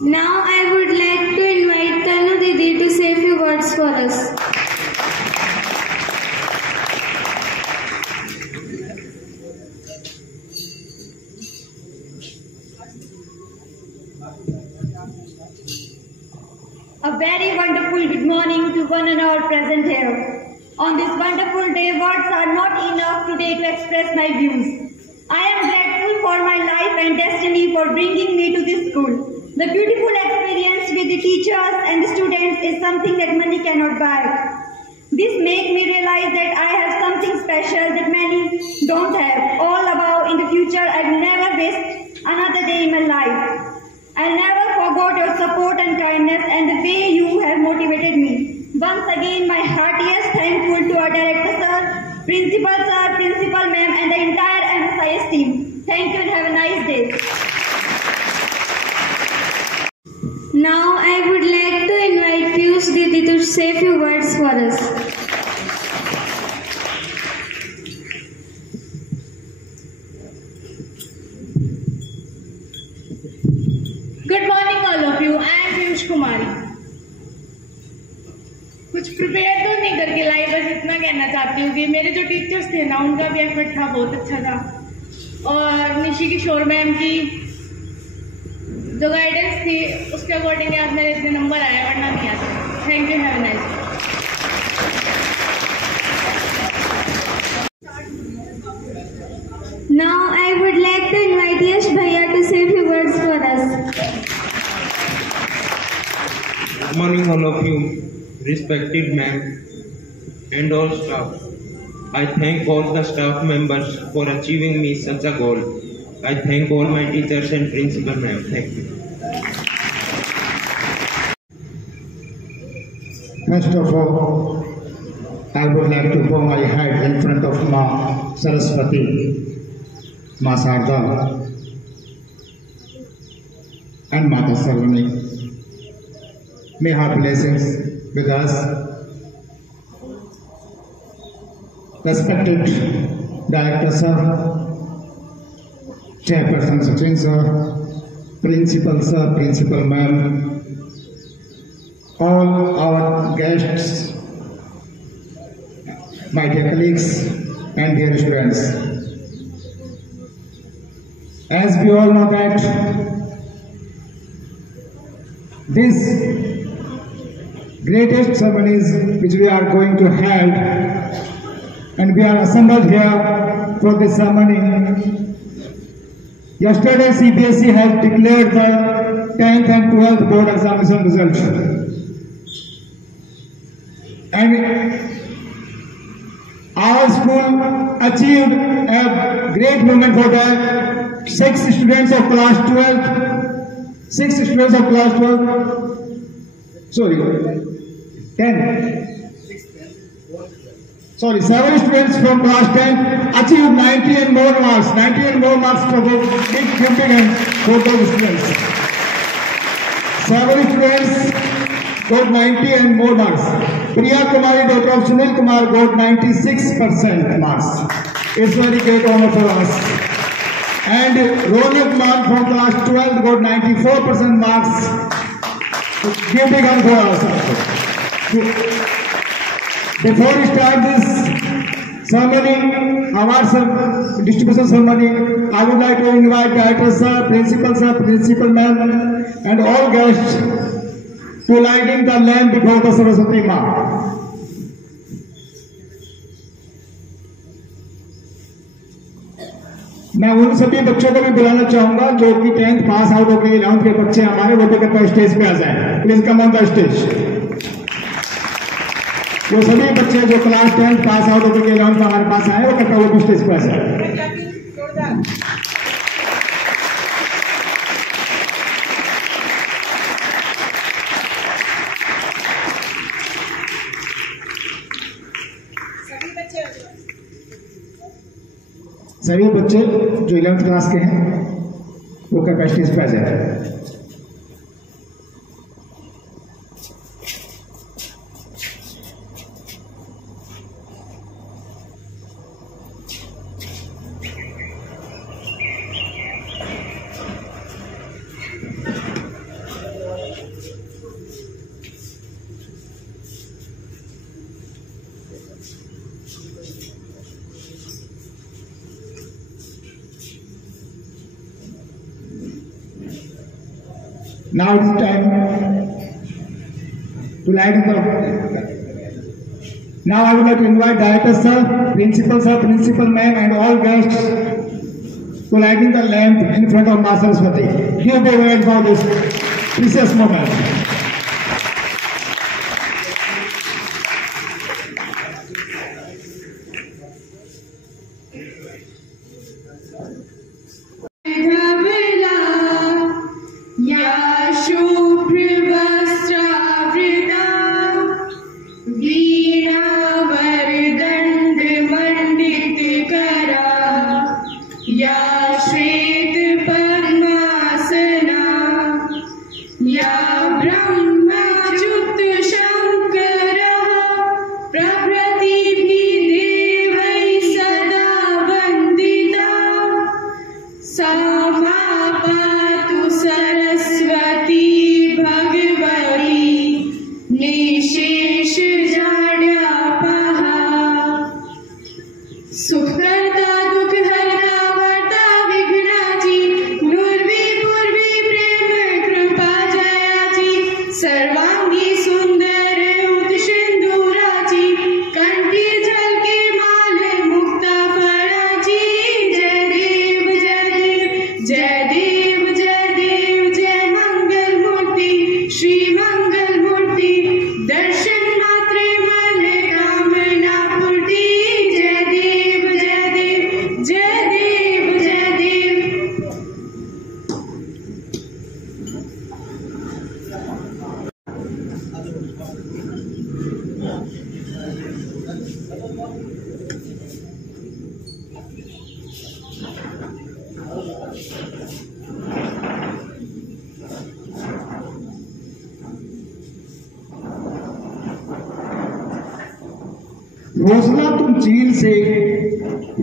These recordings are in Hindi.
Now I would like to invite Tanu Didi to say a few words for us. A very wonderful good morning to one and all present here. On this wonderful day, words are not enough today to express my views. I am grateful for my life and destiny for bringing me to this school. The beautiful experience with the teachers and the students is something that money cannot buy. This makes me realize that I have something special that many don't have. All about in the future, I will never waste another day in my life. I never forgot your support and kindness and the way you have motivated me. Once again, my heartiest thankful to our director sir, principal ma'am and the entire MSIS team. Thank you and have a nice day. Now I would like to invite Piyush Didi to say a few words for us. Good morning all of you. I am Piyush Kumari. कुछ प्रिपेयर तो नहीं करके लाई, बस इतना कहना चाहती हूँ कि मेरे जो टीचर्स थे ना, उनका भी एफर्ट था, बहुत अच्छा था। और निशी किशोर मैम की जो गाइडेंस थी उसके अकॉर्डिंग आज मेरे इतने नंबर आए, वरना नहीं आते। Thank you, have a nice day. Now I would like to invite Yash Bhaiya to say a few words for us. Good morning all of you, respected ma'am and all staff. I thank all the staff members for achieving me such a goal. I thank all my teachers and principal ma'am. Thank you. First of all, I would like to bow my head in front of Ma Saraswati, Ma Sarda and Mata Sarvani. May her blessings with us. Respected Director Sir, Chairperson Sachin Sir, Principal Sir, Principal Ma'am, all our guests, my dear colleagues and dear students. As we all know that this greatest ceremonies which we are going to have, and we are assembled here for this ceremony. Yesterday CBSE has declared the 10th and 12th board examination results, and our school achieved a great moment for that. 6 students of class 12, 6 students of class 12, sorry, 10. Sorry, 7 students from class 10 achieved 90 and more marks. 90 and more marks for the big jumping and for those students. 7 students got 90 and more marks. Priya Kumari, daughter of Sunil Kumar, got 96% marks. It's very great honor for us. And Ronak Man from class 12 got 94% marks. Give big hand for us. Before we start this ceremony, award distribution ceremony, I would like to invite Director Sir, Principal Ma'am, and all guests to lighting the lamp before the Saraswati Ma. मैं उन सभी बच्चों को भी बुलाना चाहूंगा जो कि 10th पास आउट हो गए, 11th के बच्चे हमारे, वो भी कृपया स्टेज पे आ जाए। Please come on the stage. वो सभी बच्चे जो क्लास 10th पास आउट हो गए, 11th हमारे पास आए, वो कृपया वो भी स्टेज पे आ जाए। सभी बच्चे जो 11th क्लास के हैं वो कृपया स्टेज पे आ जाए। Now it is time to light the. Now I would like to invite Director Sir, Principal Sir, Principal Ma'am, and all guests to lighting the lamp in front of Maa Saraswati. Give the word for this precious moment.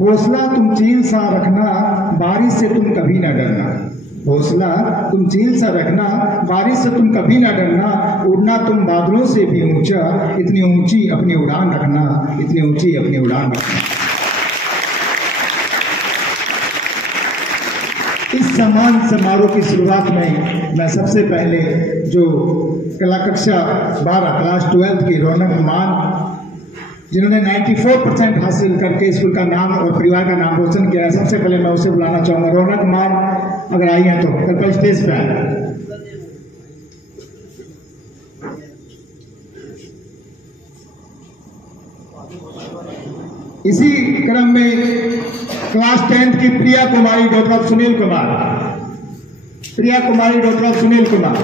हौसला तुम चील सा रखना, बारिश से तुम कभी न डरना। हौसला तुम चील सा रखना, बारिश से तुम कभी न डरना। उड़ना तुम बादलों से भी ऊंचा, इतनी ऊंची अपनी उड़ान रखना, इतनी ऊंची अपनी उड़ान रखना। इस सम्मान समारोह की शुरुआत में मैं सबसे पहले जो कला कक्षा 12 क्लास 12 की रौनक मान, जिन्होंने 94% हासिल करके स्कूल का नाम और परिवार का नाम रोशन किया है, सबसे पहले मैं उसे बुलाना चाहूंगा। रौनक मान अगर आई हैं तो कृपया स्टेज पे आए। इसी क्रम में क्लास 10 की Priya Kumari daughter of Sunil Kumar, Priya Kumari daughter of Sunil Kumar.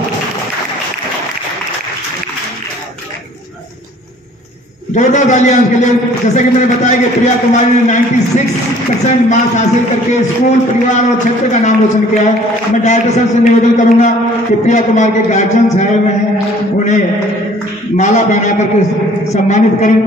जोरदार तालियां के लिए। जैसे कि मैंने बताया कि प्रिया कुमारी ने 96% मार्क्स हासिल करके स्कूल, परिवार और क्षेत्र का नाम रोशन किया है। मैं डायरेक्टर साहब से निवेदन करूंगा कि प्रिया कुमार के गार्जियंस आए हुए हैं, उन्हें माला पहना करके सम्मानित करें।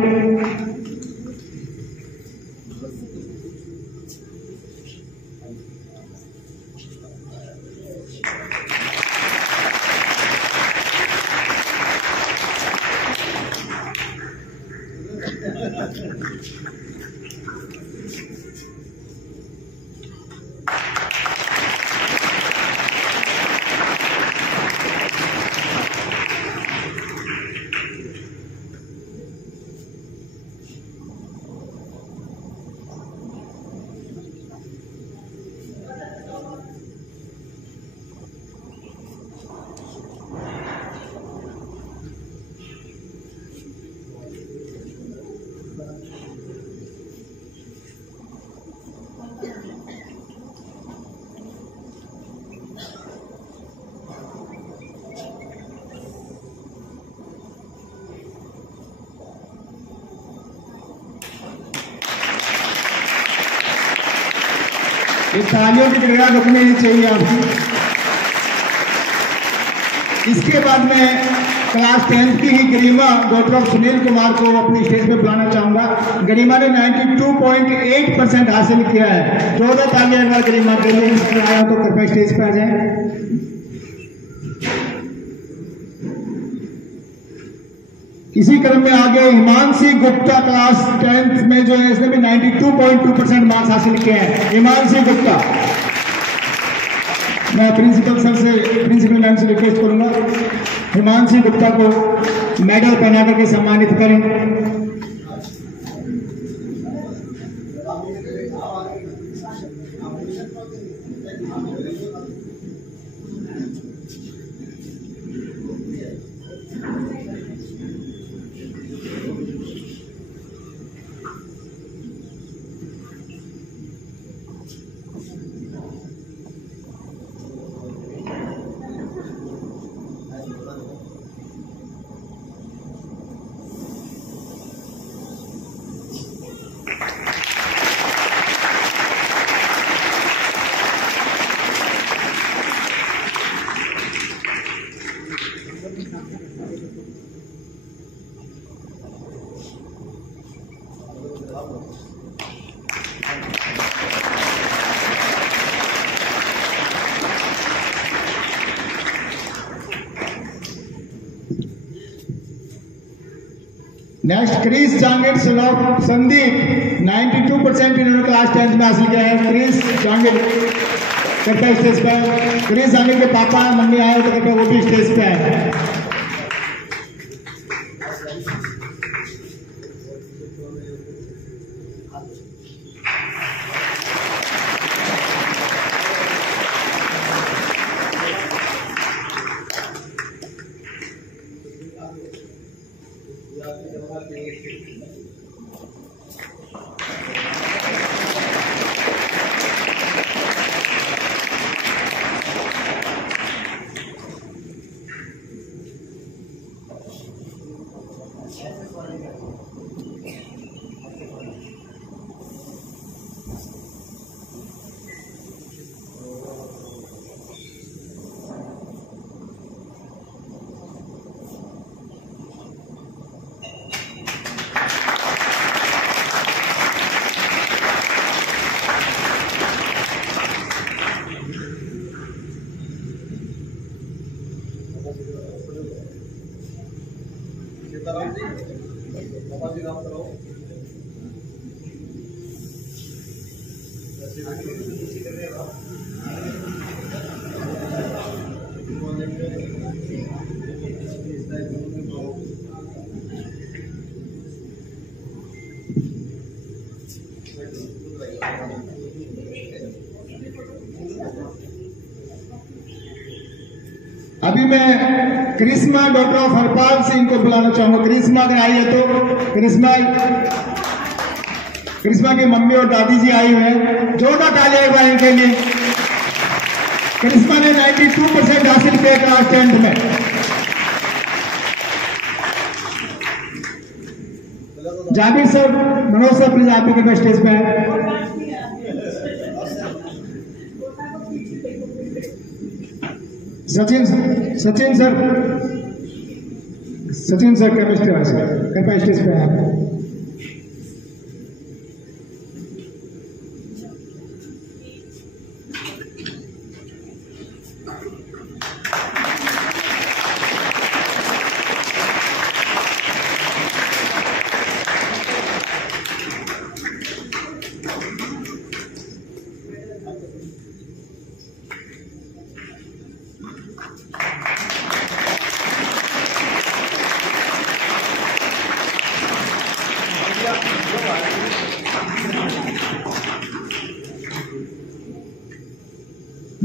तालियों की गड़गड़ाहट रुकनी नहीं चाहिए आपकी। इसके बाद मैं क्लास 10 की ही गरिमा डॉक्टर ऑफ सुनील कुमार को अपनी स्टेज पे बुलाना चाहूंगा। गरिमा ने 92.8% हासिल किया है। जोरदार तालियां एक बार गरिमा के लिए। आया तो कृपया स्टेज पे आ जाए। इसी क्रम में आगे हिमांशी गुप्ता क्लास 10th में जो है, इसने भी 92.2% मार्क्स हासिल किए हैं। हिमांशी गुप्ता मैं प्रिंसिपल मैम से रिक्वेस्ट करूंगा हिमांशी गुप्ता को मेडल पहना करके सम्मानित करें। Next Krish Jangid son of Sandeep 92% इन्होंने क्लास 10th में हासिल किया है। क्रिस जांगेट करता है स्टेज पे। क्रिस जांगेट के पापा मम्मी आए तो करता वो भी स्टेज पे आए। अभी मैं करिश्मा डॉक्टर ऑफ हरपाल सिंह को बुलाना चाहूंगा। करिश्मा अगर आई है तो करिश्मा की मम्मी और दादी जी आई हुए हैं, जोरदार तालियां एक बार इनके लिए। करिश्मा ने 92% हासिल किया क्लास 10th में। Jabir sir, Manoj sir please आप के स्टेज पे है। सचिन सर केमिस्ट्री वाले सर कृपया स्टेज पे आए।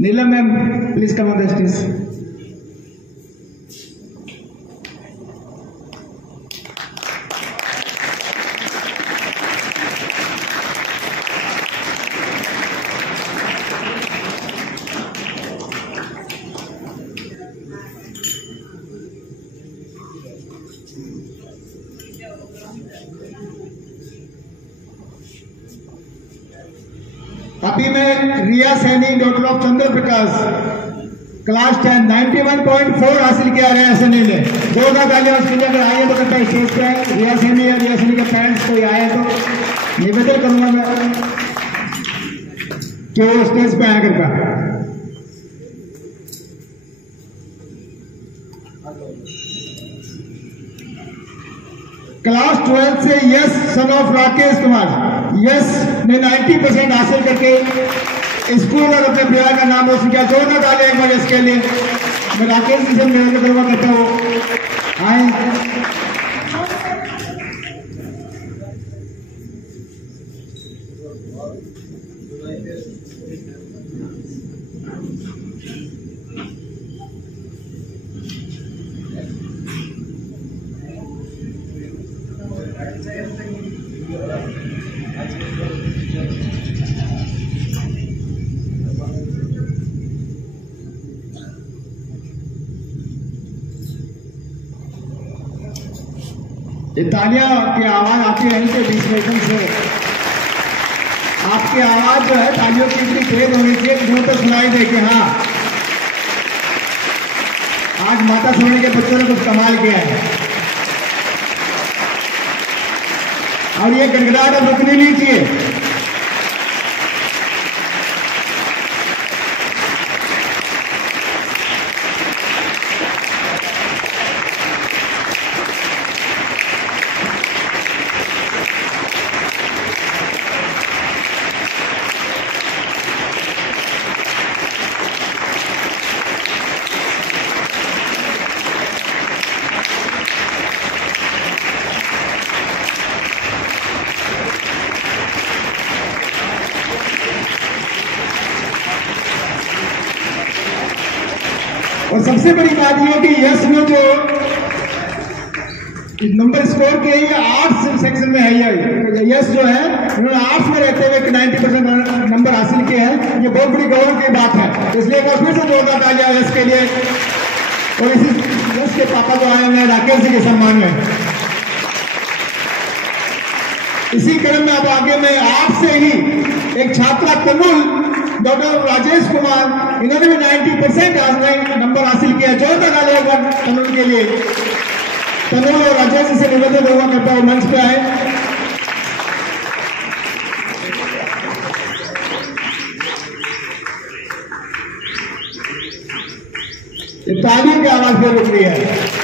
Neelam ma'am please come on the stage. अभी मैं Riya Saini daughter of Chandra Prakash class 10 91.4 हासिल किया रिया सैनी ने। दो का तालियां उसके लिए अगर आए तो करता है स्टेज पे। रिया सैनी है, रिया सैनी के पेरेंट्स कोई आए तो निवेदन करूंगा मैं कि वो स्टेज पे आया करता। क्लास 12 से yes son of Rakesh Kumar, yes ने 90% हासिल करके स्कूल और अपने परिवार का नाम रोशन किया। जोरदार ताली एक बार इसके लिए। मैं राकेश जी से निवेदन करूंगा करता हूँ आए। ये तालियां की आवाज आती है इनके बीच में से। आपकी आवाज जो है तालियों की इतनी तेज होनी चाहिए कि मुंह तो सुनाई दे कि हाँ आज माता सोनी के बच्चों ने कुछ कमाल किया है। और ये गड़गड़ाहट अब रुकनी नहीं चाहिए। और सबसे बड़ी बात यह कि यस में जो नंबर स्कोर किए ये आर्ट्स सेक्शन में है। ये यस जो है उन्होंने आर्ट्स में रहते हुए 90% नंबर हासिल किए हैं। ये बहुत बड़ी गौरव की बात है। इसलिए एक बार फिर से जोरदार तालियां यस के लिए। और इसी यस के पापा जो आए हुए हैं राकेश जी के सम्मान में। इसी क्रम में अब आगे में आर्ट्स से ही एक छात्रा तनुल डॉक्टर राजेश कुमार, इन्होंने भी 90% नंबर हासिल किया। जोरदार तालियां तनुल के लिए। तनुल और राजेश से निवेदन होगा करता हूं मंच पे आए। ये तालियों की आवाज पे रुक रही है।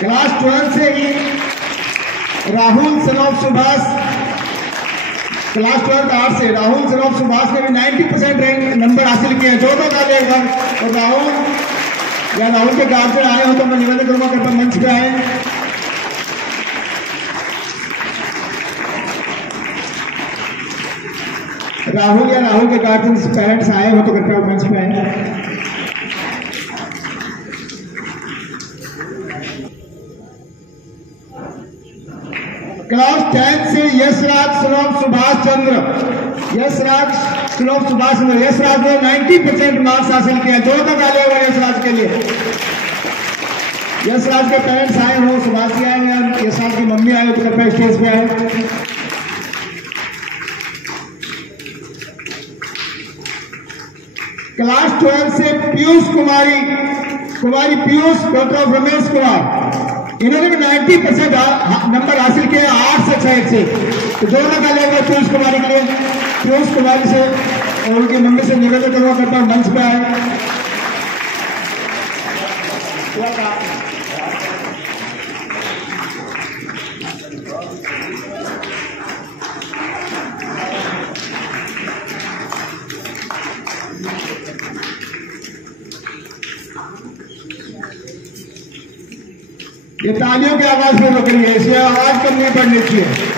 क्लास 12 से ही राहुल सनॉफ सुभाष, क्लास 12 आर्ट से राहुल सनॉफ सुभाष ने भी 90% रैंक नंबर हासिल किया। जोरदार ताली एक बार। और राहुल के गार्जियन आए हो तो मैं निवेदन करूंगा कृपया मंच पे आए। राहुल के गार्जियन पेरेंट्स आए हो तो कृपया मंच पे आए। क्लास 10 से यशराज सुलभ सुभाष चंद्र, यशराज सुलभ सुभाष चंद्र, यशराज ने 90% मार्क्स हासिल किया। जोरदार तालियां होगा यशराज के लिए। यशराज के पेरेंट्स आए हो, सुभाष जी आए हैं, यशराज की मम्मी आए तो कृपया स्टेज पे आए। क्लास 12 से पीयूष कुमारी पीयूष डॉक्टर रमेश कुमार, इन्होंने भी 90% नंबर हासिल किया 8 से 6 से। तो जोरदार तालियां पीयूष कुमारी के लिए। पीयूष कुमारी से और उनकी मम्मी से निवेदन करवा करता हूँ मंच पे आए। ये तालियों की आवाज में रुक रही है, इसलिए आवाज कम नहीं पड़नी चाहिए।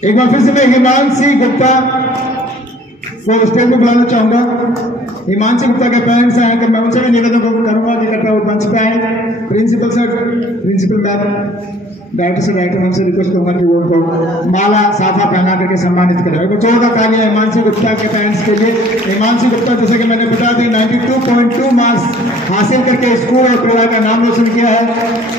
एक बार फिर से मैं हिमांशी गुप्ता को स्टेज पे बुलाना चाहूंगा। हिमांशी गुप्ता के पेरेंट्स आए मैं उनसे भी निवेदन करूंगा कि करता हुआ मंच पे आए। Principal sir, principal ma'am, director से डायरेक्टर मैम से रिक्वेस्ट करूंगा कि वो उनको माला साफा पहना करके सम्मानित करें। एक जोरदार तालियां हिमांशी गुप्ता के पेरेंट्स के लिए। हिमांशी गुप्ता जैसे कि मैंने बता दी 92.2 मार्क्स हासिल करके स्कूल और परिवार का नाम रोशन किया है।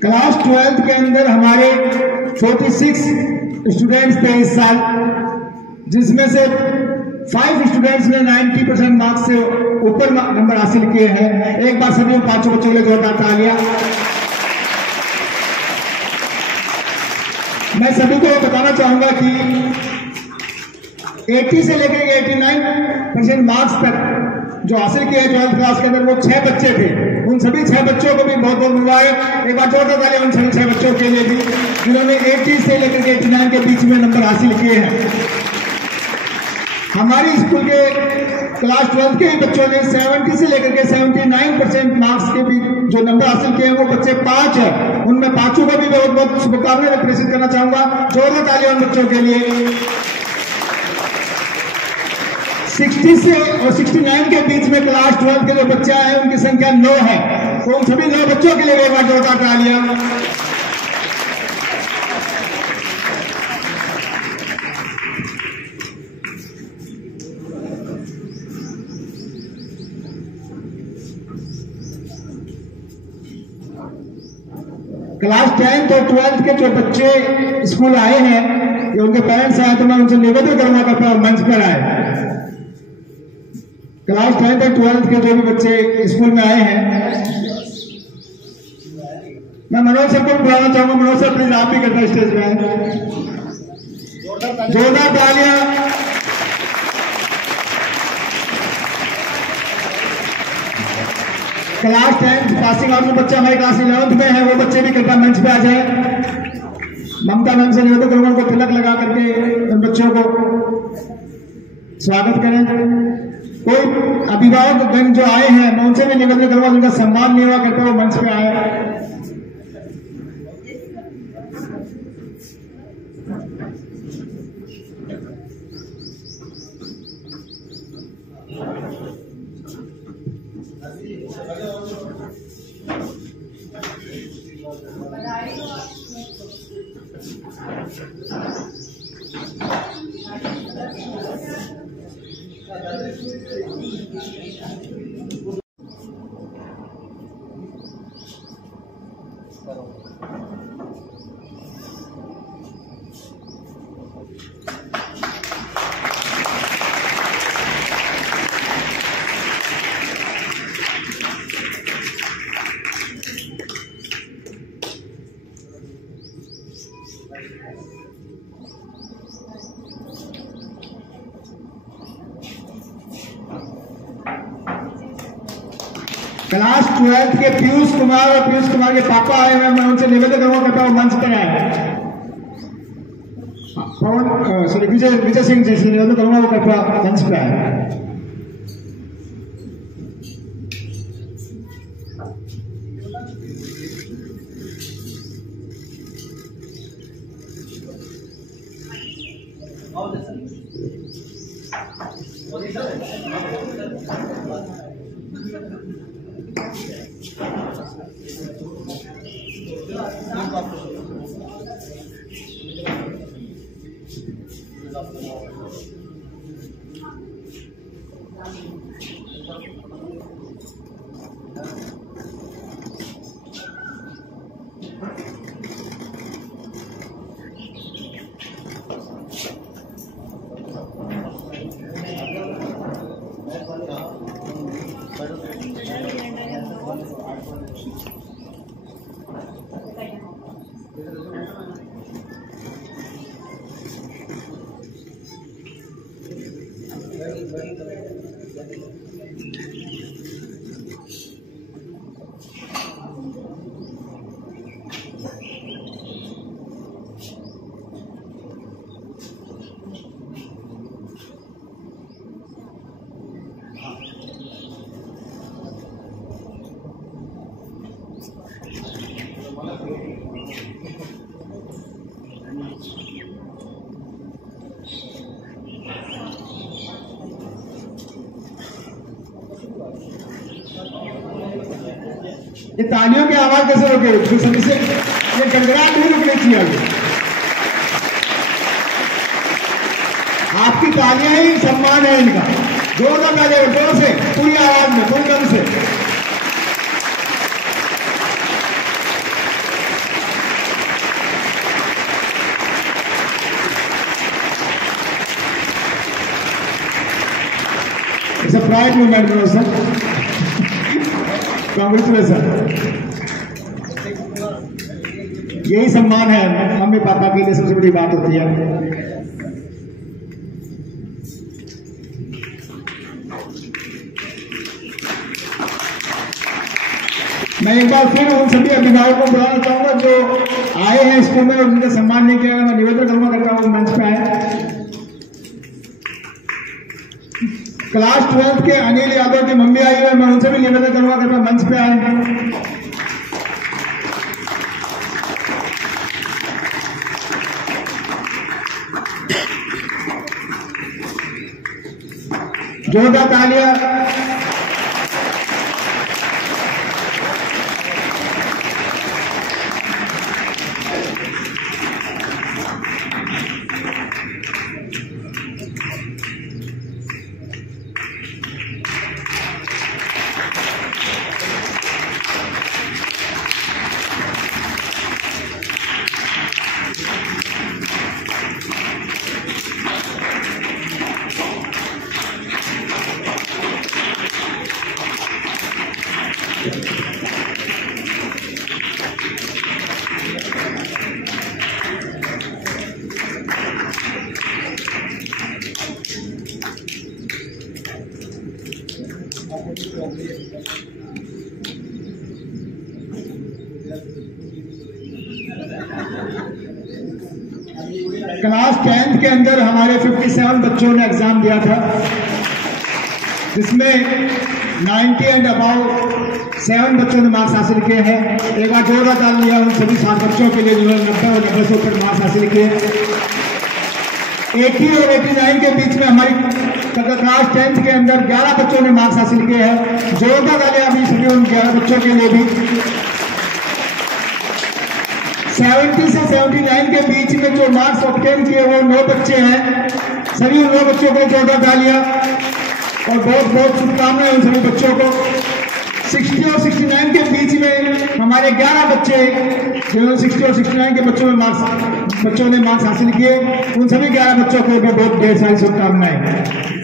क्लास 12 के अंदर हमारे 46 स्टूडेंट्स थे इस साल, जिसमें से 5 स्टूडेंट्स ने 90% मार्क्स से ऊपर नंबर हासिल किए हैं। एक बार सभी पांचों बच्चों के लिए जोरदार तालियां। मैं सभी को बताना चाहूंगा कि 80 से लेकर 89% मार्क्स तक जो हासिल किए 12th क्लास के अंदर वो 6 बच्चे थे। उन सभी 6 बच्चों को भी बहुत बहुत मुबारक। एक बार जोरदार तालियां उन सभी 6 बच्चों के लिए भी जिन्होंने 80 से लेकर 89 के बीच में नंबर हासिल किए हैं। हमारी स्कूल के क्लास 12 के बच्चों ने 70 से लेकर के 79% मार्क्स के भी जो नंबर हासिल किए हैं वो बच्चे 5 है। उनमें 5 को भी बहुत बहुत शुभकामनाएं प्रेषित करना चाहूंगा। जोरदार तालियां उन बच्चों के लिए। 60 से और 69 के बीच में क्लास 12 के जो बच्चे आए उनकी संख्या 9 है। तो उन सभी 9 बच्चों के लिए एक बार जोरदार तालियां। क्लास 10th और 12th के जो बच्चे स्कूल आए हैं या उनके पेरेंट्स आए तो मैं उनसे निवेदन करूंगा करता हूं मंच पर आए। क्लास 10th और 12th के जो भी बच्चे स्कूल में आए हैं, मैं मनोज सर को बुलाना चाहूंगा। मनोज सर प्लीज आप भी करना स्टेज पे आए। जोरदार तालियां। क्लास 10th पासिंग आउट में बच्चा हमारे क्लास 11th में है, वो बच्चे भी कृपया मंच पे आ जाए। ममता मैम से निवेदन करूंगा उनको तिलक लगा करके उन बच्चों को स्वागत करें। कोई अभिभावक जो आए हैं मैं उनसे भी निवेदन करूंगा उनका सम्मान नहीं हुआ करते हुए मंच पे आए। क्लास 12th के पीयूष कुमार और पीयूष कुमार के पापा आए हैं, मैं उनसे निवेदन करूंगा कृपया वो मंच पर आए। पवन सॉरी विजय सिंह जी से निवेदन करूंगा वो कृपया मंच पर आए। ये तालियों की आवाज कैसे रोके? ये गड़गड़ाहट नहीं रुकनी चाहिए। आपकी तालियां ही सम्मान है इनका। जोरदार तालियां, जोर से, पूरी आवाज में, पूरी दम से। It's a pride movement bro sir, congratulation. यही सम्मान है मम्मी पापा के लिए, सबसे बड़ी बात होती है। मैं एक बार फिर उन सभी अभिभावकों को बुलाना चाहूंगा जो आए हैं स्कूल में और उनका सम्मान नहीं किया। मैं निवेदन करूंगा करता हूँ मंच पे आए। क्लास 12th के अनिल यादव की मम्मी आई है, मैं उनसे भी निवेदन करूंगा करता हूँ मंच पे आए। जोरदार तालियां। क्लास 10th के अंदर हमारे 57 बच्चों ने एग्जाम दिया था, जिसमें 90 एंड अबाउ 7 बच्चों ने मार्क्स हासिल किए हैं। एक बार जोरदार ताली लिया उन सभी 7 बच्चों के लिए जिन्होंने 90 और 90 से ऊपर मार्क्स हासिल किए। 80 और 89 के बीच में हमारी क्लास 10th के अंदर 11 बच्चों ने मार्क्स हासिल किए हैं। जोरदार ताली अभी सभी उन 11 बच्चों के लिए भी। 70 से 79 के बीच में जो मार्क्स ऑब्टेन किए वो 9 बच्चे हैं। सभी उन 9 बच्चों को जोरदार तालियां और बहुत बहुत शुभकामनाएं उन सभी बच्चों को। 60 और 69 के बीच में हमारे हमारे 11 बच्चे जिन्होंने 60 और 69 के बच्चों ने मार्क्स हासिल किए, उन सभी 11 बच्चों को भी बहुत ढेर सारी शुभकामनाएं।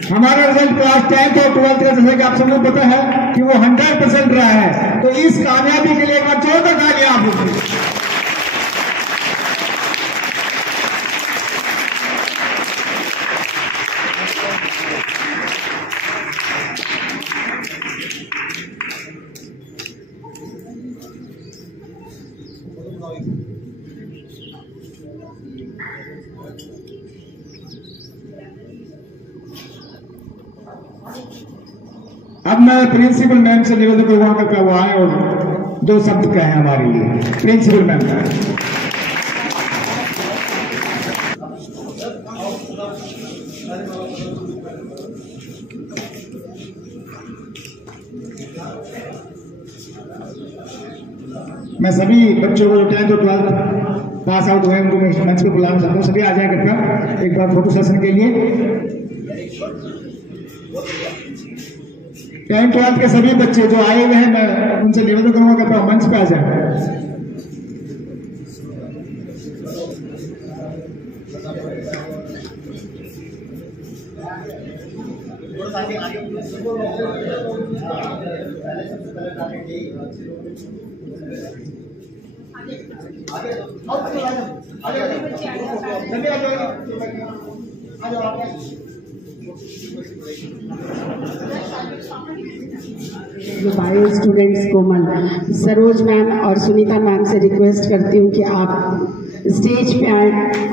हमारा रिजल्ट क्लास 10th और 12th का जैसे कि आप सबको पता है कि वो 100% रहा है। तो इस कामयाबी के लिए एक बार जोरदार तालियां आप लोग। अब मैं प्रिंसिपल मैम से निवेदन करूंगा कृपया वो आए और 2 शब्द कहें हमारे लिए। प्रिंसिपल मैम मैं सभी बच्चों को जो 10th और 12th पास आउट हुए उनको मैं मंच पे बुलाना चाहता हूँ। सभी आ जाए कृपया एक बार फोटो सेशन के लिए। 10th 12th के सभी बच्चे जो आए हुए हैं मैं उनसे निवेदन करूंगा कि कृपया मंच पे आ जाए। बायो स्टूडेंट्स कोमल, सरोज मैम और सुनीता मैम से रिक्वेस्ट करती हूँ कि आप स्टेज पे आए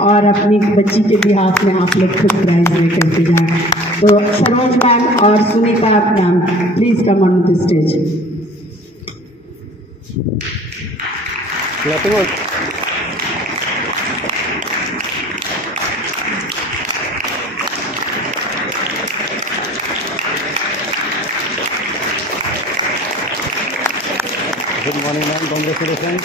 और अपनी बच्ची के बिहाफ में आप लोग खुद प्राइज लेकर के जाएं। तो सरोज मैम और Sunita ma'am please come on the stage. Good morning, ma'am. Congratulations.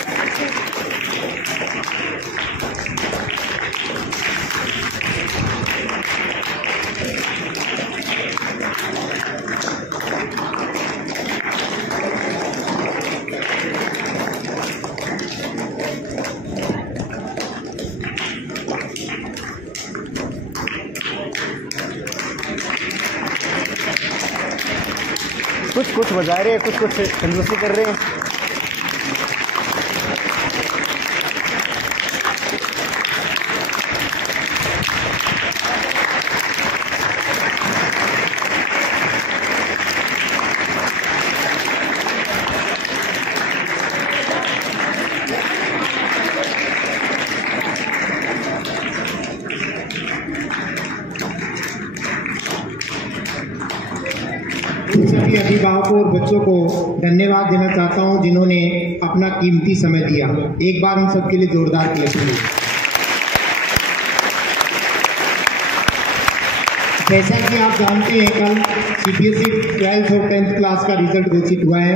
कुछ बजा रहे हैं, कुछ तंदुरुस्ती कर रहे हैं। सभी अभिभावकों और बच्चों को धन्यवाद देना चाहता हूं जिन्होंने अपना कीमती समय दिया। एक बार उन सबके लिए जोरदार क्लैपिंग। जैसा कि आप जानते हैं कल सीबीएसई 12th और 10th क्लास का रिजल्ट घोषित हुआ है।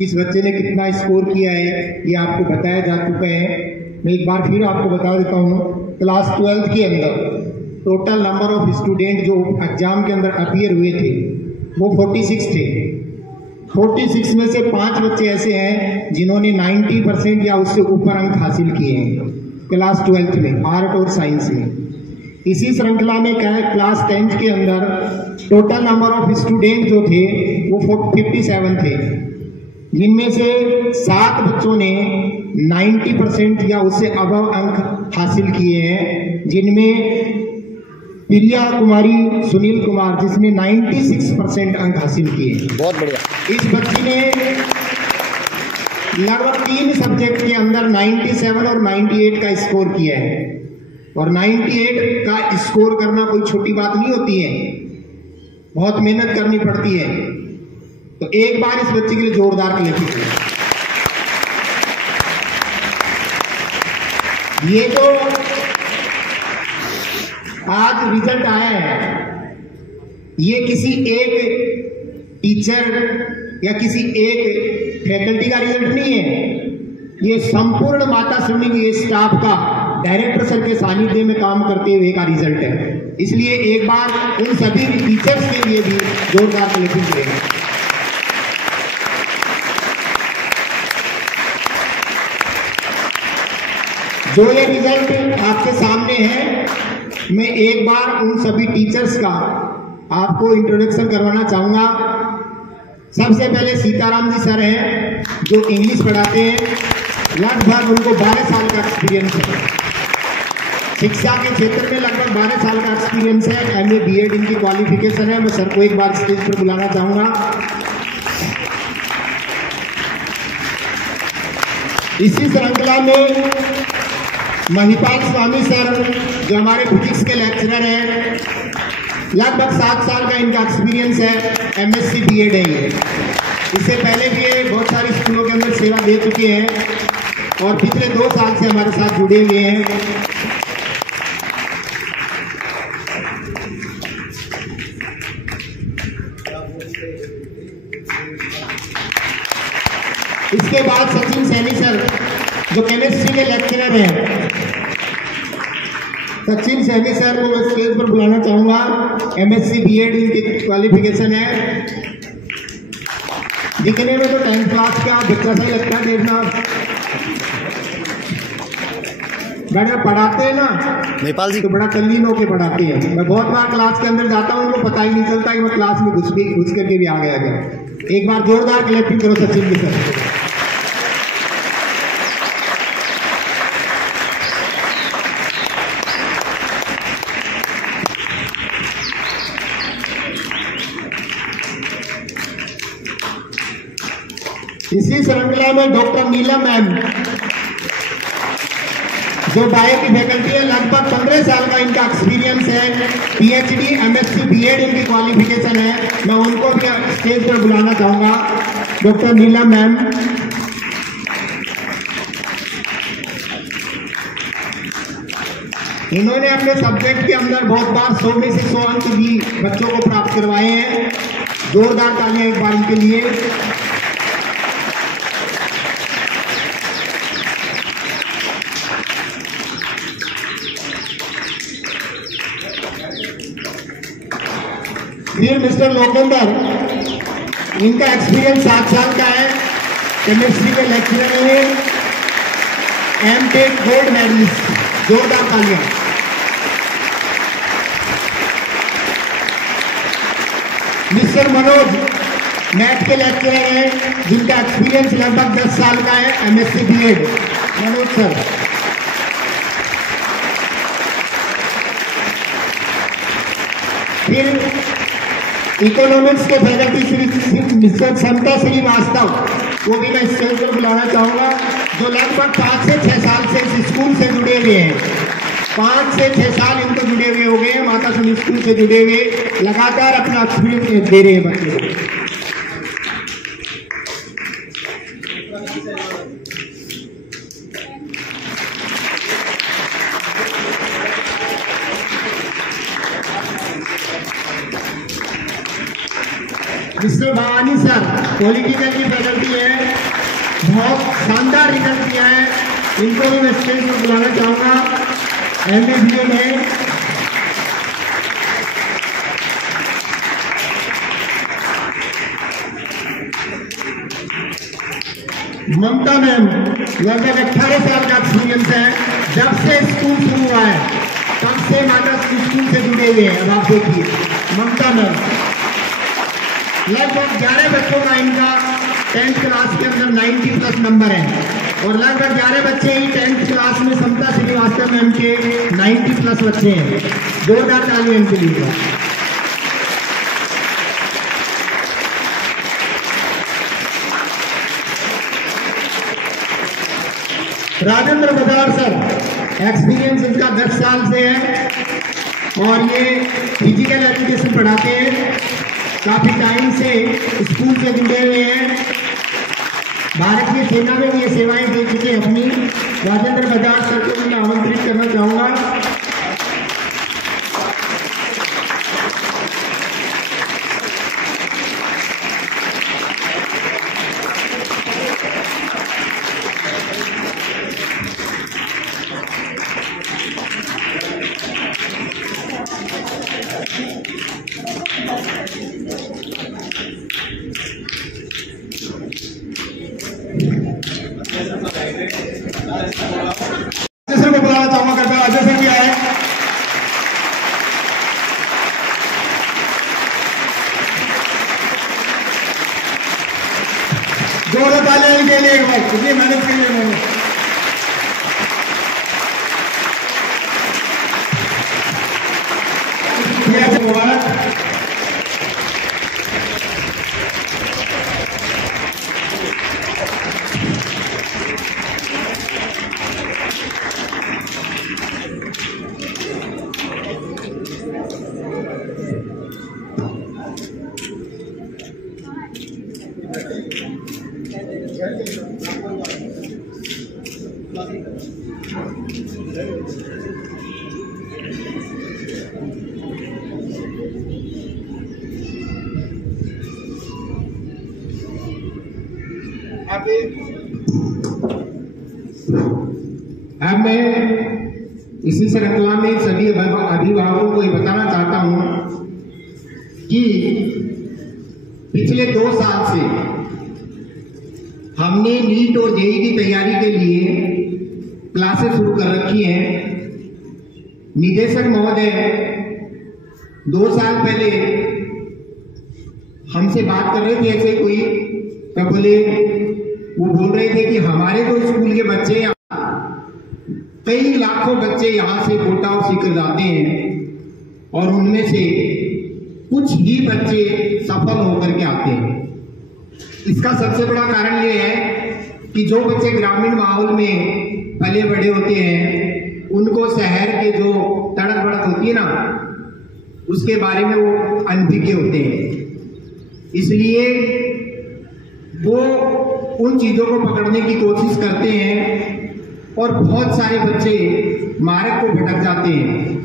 इस बच्चे ने कितना स्कोर किया है ये आपको बताया जा चुका है। मैं एक बार फिर आपको बता देता हूँ। क्लास 12th के अंदर टोटल नंबर ऑफ स्टूडेंट जो एग्जाम के अंदर अपीयर हुए थे वो 46 थे। 46 में से 5 बच्चे ऐसे हैं जिन्होंने 90% या उससे ऊपर अंक हासिल किए हैं क्लास 12th में आर्ट और साइंस में। इसी श्रृंखला में क्लास 10th के अंदर टोटल नंबर ऑफ स्टूडेंट जो थे वो 57 थे, जिनमें से 7 बच्चों ने 90% या उससे अबव अंक हासिल किए हैं, जिनमें प्रिया कुमारी सुनील कुमार जिसने 96% अंक हासिल किए। बहुत बढ़िया। इस बच्ची ने लगभग 3 सब्जेक्ट के अंदर 97 और 98 का स्कोर किया है, और 98 का स्कोर करना कोई छोटी बात नहीं होती है, बहुत मेहनत करनी पड़ती है। तो एक बार इस बच्चे के लिए जोरदार क्लैपिंग करें। ये जो आज रिजल्ट आया है ये किसी एक टीचर या किसी एक फैकल्टी का रिजल्ट नहीं है, ये संपूर्ण माता श्रेणी के स्टाफ का डायरेक्टर सर के सानिध्य में काम करते हुए का रिजल्ट है। इसलिए एक बार उन सभी टीचर्स के लिए भी जोरदार क्लैपिंग करेंगे। जो ये रिजल्ट आपके सामने है, मैं एक बार उन सभी टीचर्स का आपको इंट्रोडक्शन करवाना चाहूंगा। सबसे पहले सीताराम जी सर हैं जो इंग्लिश पढ़ाते हैं, लगभग उनको 12 साल का एक्सपीरियंस है शिक्षा के क्षेत्र में, लगभग 12 साल का एक्सपीरियंस है। MA BEd इनकी क्वालिफिकेशन है। मैं सर को एक बार स्टेज पर बुलाना चाहूंगा। इसी श्रृंखला में महिपाल स्वामी सर जो हमारे फिजिक्स के लेक्चरर हैं, लगभग 7 साल का इनका एक्सपीरियंस है। MSc BEd है ये। इससे पहले भी ये बहुत सारे स्कूलों के अंदर सेवा दे चुके हैं और पिछले 2 साल से हमारे साथ जुड़े हुए हैं। इसके बाद सचिन सैनी सर जो केमिस्ट्री के लेक्चरर हैं, सचिन सैनी सर को मैं स्टेज पर बुलाना चाहूंगा। MSc BEd इनकी क्वालिफिकेशन है। दिखने में तो 10th क्लास का बच्चा सा लगता है, देखना बड़ा पढ़ाते हैं ना महिपाल जी तो बड़ा तल्लीन होकर पढ़ाते हैं। मैं बहुत बार क्लास के अंदर जाता हूँ, उनको पता ही नहीं चलता कि मैं क्लास में घुस करके भी आ गया क्या। एक बार जोरदार क्लैपिंग करो सचिन जी सर। इसी श्रृंखला में डॉक्टर नीलम मैम जो बायो की फैकल्टी है, लगभग 15 साल का इनका एक्सपीरियंस है। PhD MSc BEd इनकी क्वालिफिकेशन है। मैं उनको भी स्टेज पर बुलाना चाहूंगा, डॉक्टर नीलम मैम। इन्होंने अपने सब्जेक्ट के अंदर बहुत बार 100 में से 100 अंक भी बच्चों को प्राप्त करवाए हैं। जोरदार तालियां एक बार इनके लिए। फिर मिस्टर लोकेंदर, इनका एक्सपीरियंस 7 साल का है। केमिस्ट्री के लेक्चरर हैं, MTech गोल्ड मेडलिस्ट। जोरदार तालियां। मिस्टर मनोज मैथ के लेक्चरर हैं जिनका एक्सपीरियंस लगभग 10 साल का है। MSc BEd Manoj sir. फिर इकोनॉमिक्स के फैकल्टी मिस्टर समता श्रीवास्तव, वो भी मैं स्टेज पर बुलाना चाहूंगा, जो लगभग 5 से 6 साल से इस स्कूल से जुड़े हुए हैं। 5 से 6 साल इनको जुड़े हुए हो गए हैं, माता सुनी स्कूल से जुड़े हुए, लगातार अपना एक्सपीरियंस दे रहे हैं बच्चे को। मिस्टर भवानी सर पॉलिटिकल की फैकल्टी है, बहुत शानदार रिजल्ट किया है। इनको भी मैं स्टेज पर बुलाना चाहूंगा। MA BEd है। ममता मैम, लगभग 18 साल का एक्सपीरियंस है। जब से स्कूल शुरू हुआ है तब से माता स्कूल से जुड़े हुए हैं। अब आप देखिए ममता मैम, लगभग 11 बच्चों का इनका 10th क्लास के अंदर 90+ नंबर है और लगभग 11 बच्चे ही 10th क्लास में समता श्रीवास्तव मैम के 90+ बच्चे हैं। जोरदार तालियां इनके लिए। राजेंद्र बजाज सर, एक्सपीरियंस इनका 10 साल से है और ये फिजिकल एजुकेशन पढ़ाते हैं। काफी टाइम से स्कूल से जुड़े हुए हैं। भारतीय सेना में भी ये सेवाएं दे चुके हैं अपनी। राजेंद्र बजाज सर को मैं आमंत्रित करना चाहूंगा। मेहनत की है इन्होंने। मुबारक। अब मैं इसी श्रृंखला में सभी अभिभावकों को ये बताना चाहता हूं कि पिछले 2 साल से हमने नीट और जेईई की तैयारी के लिए क्लासेस शुरू कर रखी हैं। निदेशक महोदय 2 साल पहले हमसे बात कर रहे थे, ऐसे कोई बोले, वो बोल रहे थे कि हमारे तो स्कूल के बच्चे, कई लाखों बच्चे यहाँ से कोटा और सीकर जाते हैं और उनमें से कुछ ही बच्चे सफल होकर के आते हैं। इसका सबसे बड़ा कारण ये है कि जो बच्चे ग्रामीण माहौल में पले बड़े होते हैं, उनको शहर के जो तड़क भड़क होती है ना, उसके बारे में वो अनभिज्ञ होते हैं। इसलिए वो उन चीजों को पकड़ने की कोशिश करते हैं और बहुत सारे बच्चे मार्ग को भटक जाते हैं।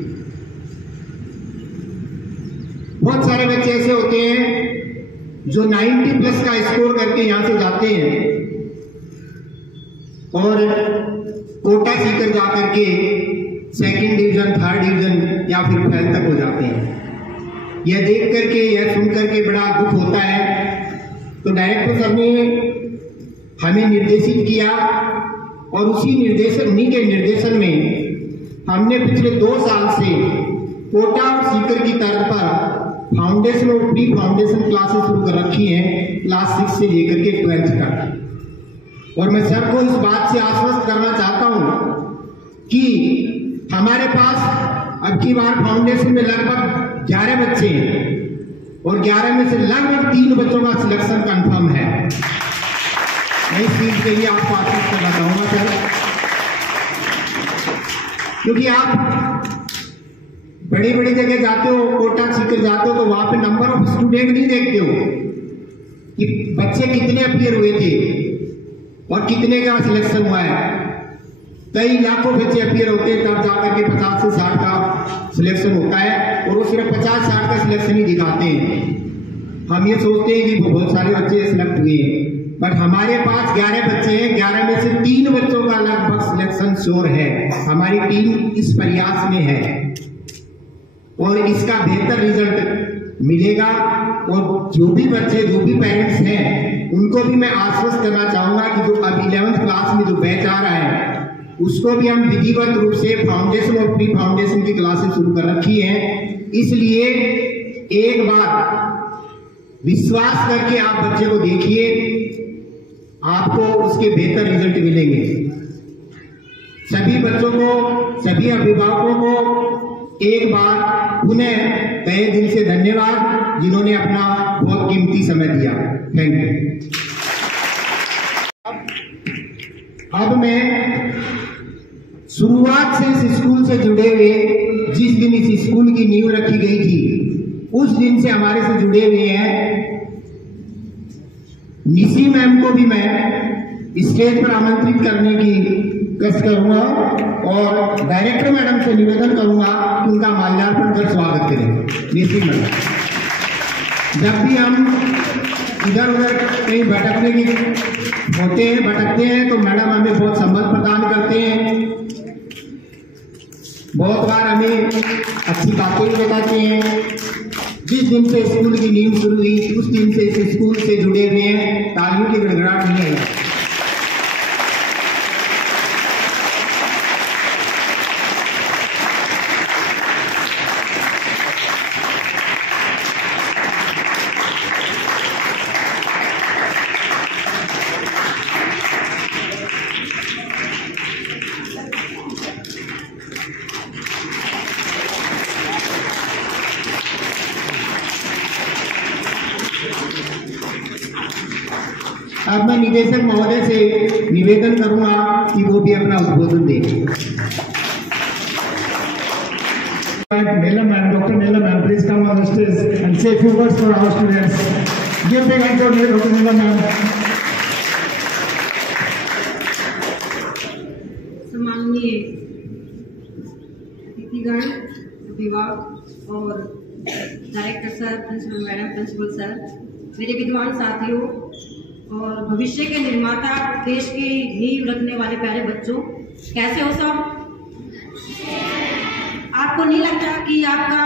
बहुत सारे बच्चे ऐसे होते हैं जो 90+ का स्कोर करके यहां से जाते हैं और कोटा सीकर जाकर के 2nd डिवीजन, 3rd डिवीजन या फिर फेल तक हो जाते हैं। यह देख करके, यह सुन करके बड़ा दुख होता है। तो डायरेक्टर सर ने हमें निर्देशित किया और उन्हीं के निर्देशन में हमने पिछले 2 साल से कोटा और सीकर की तर्ज पर फाउंडेशन और प्री फाउंडेशन क्लासेस शुरू कर रखी हैं, क्लास 6 से लेकर के 12th तक। और मैं सर को इस बात से आश्वस्त करना चाहता हूं कि हमारे पास अब की बार फाउंडेशन में लगभग 11 बच्चे हैं और 11 में से लगभग 3 बच्चों का सिलेक्शन कंफर्म है। मैं इस चीज के लिए आपको आश्वस्त करना चाहूंगा सर, क्योंकि आप बड़ी बड़ी जगह जाते हो, कोटा सीकर जाते हो, तो वहां पे नंबर ऑफ स्टूडेंट नहीं देखते हो कि बच्चे कितने अपीयर हुए थे और कितने का सिलेक्शन हुआ है। कई लाखों बच्चे अपीयर होते हैं, तब जाकर के 50 से 60 का सिलेक्शन होता है और वो सिर्फ 50-60 का सिलेक्शन ही दिखाते हैं। हम ये सोचते हैं कि बहुत सारे बच्चे सिलेक्ट हुए हैं, बट हमारे पास 11 बच्चे हैं, 11 में से 3 बच्चों का लगभग सिलेक्शन श्योर है। हमारी टीम इस प्रयास में है और इसका बेहतर रिजल्ट मिलेगा। और जो भी बच्चे, जो भी पेरेंट्स हैं, उनको भी मैं आश्वस्त करना चाहूंगा कि जो अब 11th क्लास में जो बैच आ रहा है, उसको भी हम विधिवत रूप से फाउंडेशन और प्री फाउंडेशन की क्लासेस शुरू कर रखी हैं। इसलिए एक बार विश्वास करके आप बच्चे को देखिए, आपको उसके बेहतर रिजल्ट मिलेंगे। सभी बच्चों को, सभी अभिभावकों को एक बार पुनः तहे दिल से धन्यवाद, जिन्होंने अपना बहुत कीमती समय दिया। Thank you. अब मैं शुरुआत से इस स्कूल से जुड़े हुए, जिस दिन इस स्कूल की नींव रखी गई थी, उस दिन से हमारे से जुड़े हुए हैं निशी मैम को भी मैं स्टेज पर आमंत्रित करने की कोशिश करूंगा और डायरेक्टर मैडम से निवेदन करूंगा कि उनका माल्यार्पण कर स्वागत करें। निशी मैम, जब भी हम इधर उधर कहीं भटकते हैं तो मैडम हमें बहुत संबल प्रदान करते हैं, बहुत बार हमें अच्छी बातें भी बताते हैं। जिस दिन से स्कूल की नींव शुरू हुई, उस दिन से इस स्कूल से जुड़े हुए हैं। तालियों की गड़गड़ाहट नहीं है। अब मैं निदेशक महोदय से निवेदन करूंगा कि वो भी अपना उद्बोधन दें। Neela ma'am, Dr. Neela ma'am, please come on the stage and say a few words for our students. Give big hand for Dr. Neela ma'am. सम्माननीय अतिथिगण, अभिभावक और director sir, principal madam, principal sir, मेरे विद्वान साथियों और भविष्य के निर्माता, देश की नींव रखने वाले प्यारे बच्चों, कैसे हो सब? आपको नहीं लगता कि आपका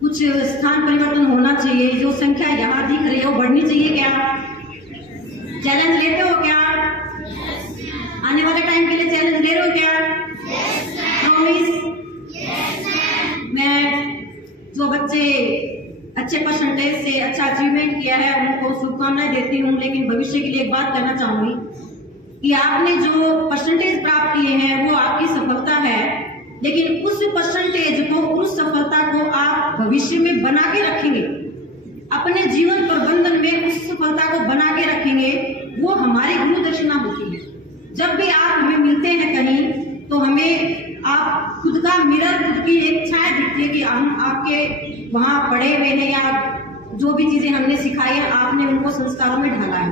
कुछ स्थान परिवर्तन होना चाहिए? जो संख्या यहाँ दिख रही है वो बढ़नी चाहिए क्या? चैलेंज लेते हो क्या? आने वाले टाइम के लिए चैलेंज ले रहे हो क्या? प्रॉमिस? मैं जो बच्चे अच्छे परसेंटेज से अच्छा अचीवमेंट किया है उनको शुभकामनाएं देती हूँ, लेकिन भविष्य के लिए एक बात कहना चाहूंगी कि आपने जो परसेंटेज प्राप्त किए हैं वो आपकी सफलता है, लेकिन उस परसेंटेज को, उस सफलता को आप भविष्य में बना के रखेंगे, अपने जीवन प्रबंधन में उस सफलता को बना के रखेंगे, वो हमारी गुरु दक्षिणा होती है। जब भी आप हमें मिलते हैं कहीं तो हमें आप खुद का मिरर, खुद की एक छाया दिखती है कि हम आपके वहाँ पढ़े हुए हैं या जो भी चीजें हमने सिखाई है आपने उनको संस्कारों में ढाला है।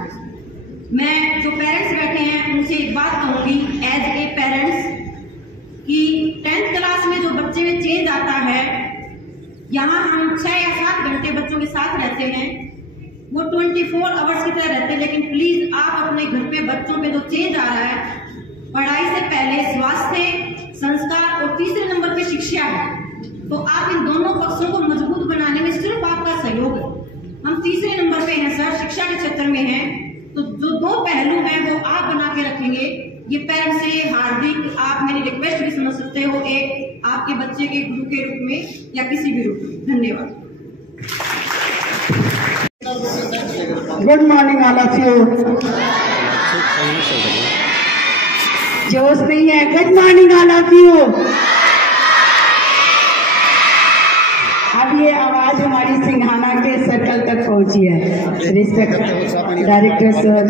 मैं जो पेरेंट्स बैठे हैं उनसे एक बात कहूंगी एज ए पेरेंट्स कि 10th क्लास में जो बच्चे में चेंज आता है, यहाँ हम 6 या 7 घंटे बच्चों के साथ रहते हैं, वो 24 आवर्स की तरह रहते हैं, लेकिन प्लीज आप अपने घर पे बच्चों पे जो चेंज आ रहा है, पढ़ाई से पहले स्वास्थ्य, संस्कार और तीसरे नंबर पे शिक्षा है, तो आप इन दोनों पक्षों को मजबूत बनाने में सिर्फ आपका सहयोग है। हम तीसरे नंबर पे हैं सर, शिक्षा के क्षेत्र में हैं, तो जो 2 पहलू हैं वो आप बना के रखेंगे। ये पेरेंट्स से हार्दिक आप मेरी रिक्वेस्ट भी समझ सकते हो, एक आपके बच्चे के गुरु के रूप में या किसी भी रूप में। धन्यवाद। Good morning all of you. जोश नहीं है? Good morning all of you. अब ये आवाज हमारी सिंघाना के सर्कल तक पहुंची है। Respect director sir,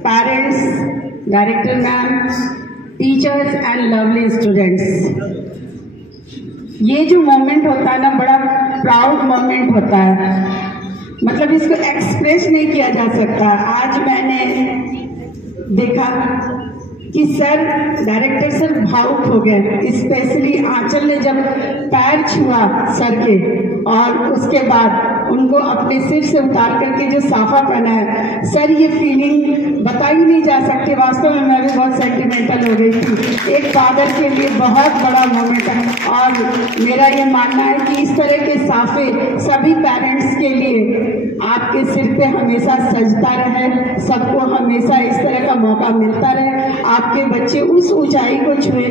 parents, director ma'am, teachers and lovely students, ये जो मोमेंट होता है ना, बड़ा प्राउड मोमेंट होता है, मतलब इसको एक्सप्रेस नहीं किया जा सकता। आज मैंने देखा कि सर, डायरेक्टर सर भावुक हो गए, स्पेशली आंचल ने जब पैर छुआ सर के और उसके बाद उनको अपने सिर से उतार करके जो साफा पहना है, सर ये फीलिंग बताई नहीं जा सकती। वास्तव में मैं भी बहुत सेंटिमेंटल हो गई थी। एक फादर के लिए बहुत बड़ा मोमेंट है और मेरा ये मानना है कि इस तरह के साफे सभी पेरेंट्स के लिए आपके सिर पे हमेशा सजता रहे, सबको हमेशा इस तरह का मौका मिलता रहे, आपके बच्चे उस ऊंचाई को छुए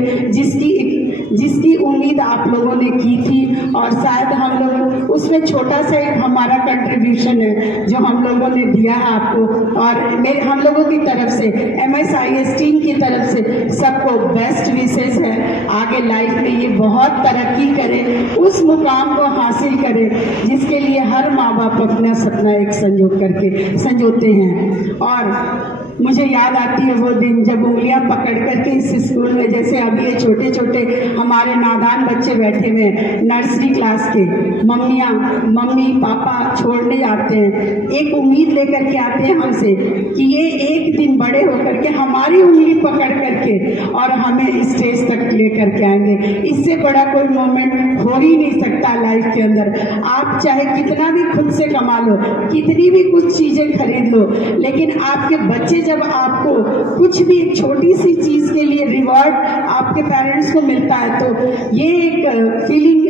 जिसकी उम्मीद आप लोगों ने की थी, और शायद हम लोग उसमें छोटा सा एक हमारा कंट्रीब्यूशन है जो हम लोगों ने दिया है आपको, और हम लोगों की तरफ से, MSIS टीम की तरफ से सबको बेस्ट विशेष है। आगे लाइफ में ये बहुत तरक्की करे, उस मुकाम को हासिल करे जिसके लिए हर माँ बाप अपना सपना एक संजोते हैं। और मुझे याद आती है वो दिन जब उंगलियां पकड़ करके इस स्कूल में, जैसे अभी ये छोटे छोटे हमारे नादान बच्चे बैठे हुए नर्सरी क्लास के, मम्मी पापा छोड़ने आते हैं, एक उम्मीद लेकर के आते हैं हमसे कि ये एक दिन बड़े होकर के हमारी उंगली पकड़ करके और हमें स्टेज तक लेकर के आएंगे। इससे बड़ा कोई मोमेंट हो ही नहीं सकता लाइफ के अंदर। आप चाहे कितना भी खुद से कमा लो, कितनी भी कुछ चीजें खरीद लो, लेकिन आपके बच्चे जब आपको कुछ भी एक छोटी सी चीज के लिए रिवॉर्ड आपके पेरेंट्स को मिलता है, तो ये एक फीलिंग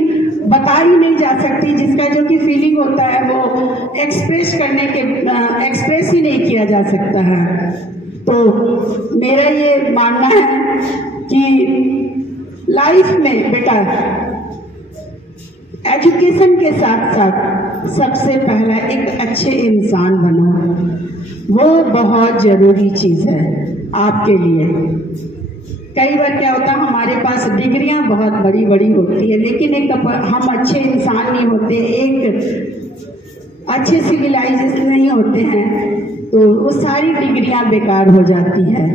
बता ही नहीं जा सकती, जिसका जो कि फीलिंग होता है वो एक्सप्रेस ही नहीं किया जा सकता है। तो मेरा ये मानना है कि लाइफ में बेटा एजुकेशन के साथ साथ सबसे पहला एक अच्छे इंसान बनो, वो बहुत जरूरी चीज है आपके लिए। कई बार क्या होता है, हमारे पास डिग्रियां बहुत बड़ी बड़ी होती है, लेकिन एक हम अच्छे इंसान नहीं होते। एक अच्छे सिविलाइजेशन नहीं होते हैं तो वो सारी डिग्रियां बेकार हो जाती है।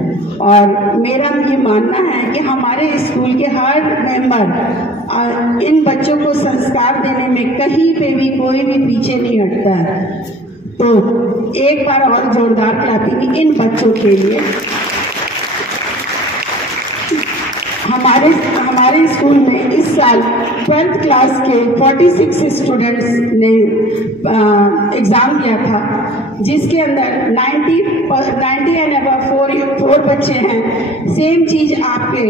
और मेरा ये मानना है कि हमारे स्कूल के हर मेंबर इन बच्चों को संस्कार देने में कहीं पे भी कोई भी पीछे नहीं हटता है। तो एक बार और जोरदार क्लैपिंग इन बच्चों के लिए। हमारे स्कूल में इस साल 12th क्लास के 46 स्टूडेंट्स ने एग्ज़ाम दिया था, जिसके अंदर 90 एंड अबव 4 बच्चे हैं। सेम चीज़ आपके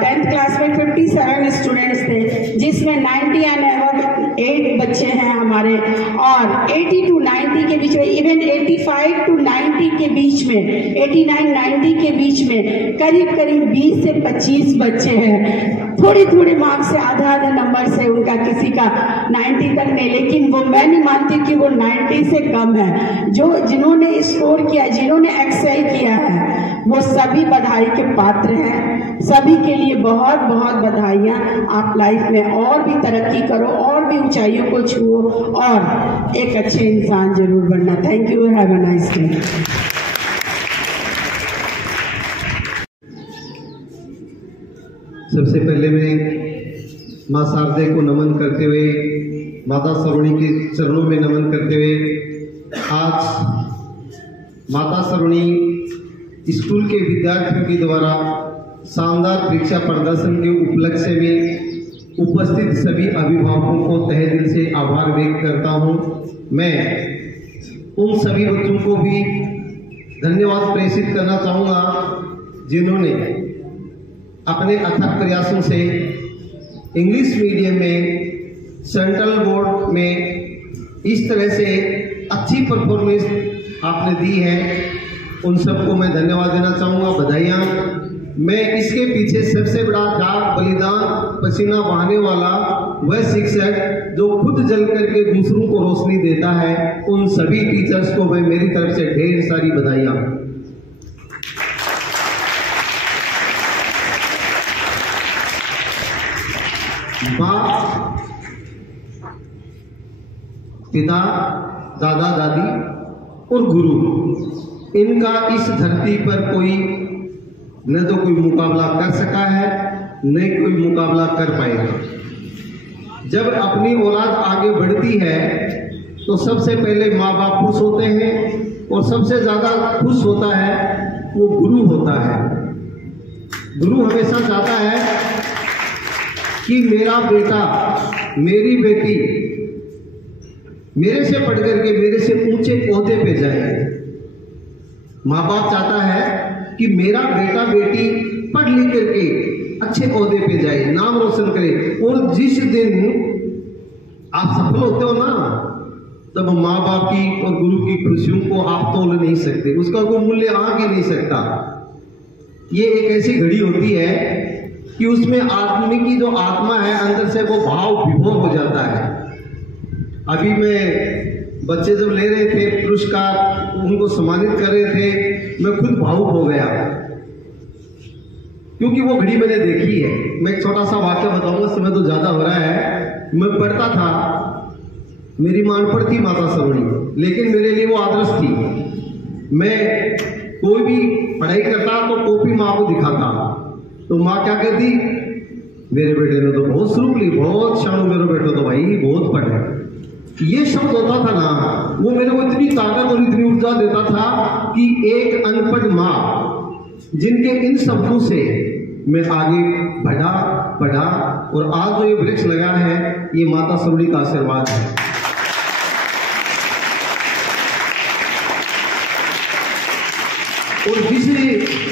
10th क्लास में 57 स्टूडेंट्स थे, जिसमें 90 एंड अबव 8 बच्चे हैं हमारे, और 80 to 90 के बीच में, इवन 85 to 90 के बीच में, 89-90 के बीच में करीब 20 से 25 बच्चे हैं। थोड़े मार्क्स से आधा नंबर से उनका किसी का 90 तक नहीं, लेकिन वो मैं नहीं मानती कि वो 90 से कम है। जिन्होंने स्कोर किया, जिन्होंने एक्सेल किया है, वो सभी बधाई के पात्र हैं। सभी के लिए बहुत बहुत बधाइयाँ। आप लाइफ में और भी तरक्की करो, और भी ऊंचाइयों को छुओ, और एक अच्छे इंसान जरूर बनना। Thank you, have a nice day. सबसे पहले मैं माँ शारदे को नमन करते हुए, माता सरोणी के चरणों में नमन करते हुए, आज माता सरोणी स्कूल के विद्यार्थियों के द्वारा शानदार परीक्षा प्रदर्शन के उपलक्ष्य में उपस्थित सभी अभिभावकों को तहे दिल से आभार व्यक्त करता हूँ। मैं उन सभी बच्चों को भी धन्यवाद प्रेषित करना चाहूँगा जिन्होंने अपने अथक प्रयासों से इंग्लिश मीडियम में सेंट्रल बोर्ड में इस तरह से अच्छी परफॉर्मेंस आपने दी है। उन सबको मैं धन्यवाद देना चाहूँगा, बधाइयाँ। मैं इसके पीछे सबसे बड़ा त्याग, बलिदान, पसीना बहाने वाला वह शिक्षक जो खुद जल करके दूसरों को रोशनी देता है, उन सभी टीचर्स को मैं मेरी तरफ से ढेर सारी बधाइयाँ। माँ, पिता, दादा दादी और गुरु, इनका इस धरती पर कोई न तो कोई मुकाबला कर सका है, न कोई मुकाबला कर पाएगा। जब अपनी औलाद आगे बढ़ती है तो सबसे पहले माँ बाप खुश होते हैं, और सबसे ज़्यादा खुश होता है वो गुरु होता है। गुरु हमेशा चाहता है कि मेरा बेटा, मेरी बेटी मेरे से पढ़ करके मेरे से ऊंचे ओहदे पे जाए। माँ बाप चाहता है कि मेरा बेटा बेटी पढ़ लिख करके अच्छे ओहदे पे जाए, नाम रोशन करे। और जिस दिन आप सफल होते हो ना, तब माँ बाप की और गुरु की खुशियों को आप तोल नहीं सकते, उसका कोई मूल्य आ ही नहीं सकता। ये एक ऐसी घड़ी होती है कि उसमें आदमी की जो आत्मा है अंदर से वो भाव विभोर हो जाता है। अभी मैं बच्चे जब ले रहे थे पुरस्कार, उनको सम्मानित कर रहे थे, मैं खुद भावुक हो गया, क्योंकि वो घड़ी मैंने देखी है। मैं एक छोटा सा वाक्य बताऊंगा, समय तो ज्यादा हो रहा है। मैं पढ़ता था, मेरी मां अनपढ़ थी माता सरोणी, लेकिन मेरे लिए वो आदर्श थी। मैं कोई भी पढ़ाई करता तो कॉपी माँ को दिखाता, तो माँ क्या कहती, मेरे बेटे ने तो बहुत शुरू ली, बहुत शानू, मेरे बेटे तो भाई बहुत पढ़े। ये शब्द होता था ना, वो मेरे को इतनी ताकत और इतनी ऊर्जा देता था कि एक अनपढ़ माँ जिनके इन शब्दों से मैं आगे बढ़ा, और आज जो ये वृक्ष लगा है, ये माता सरोणी का आशीर्वाद है। और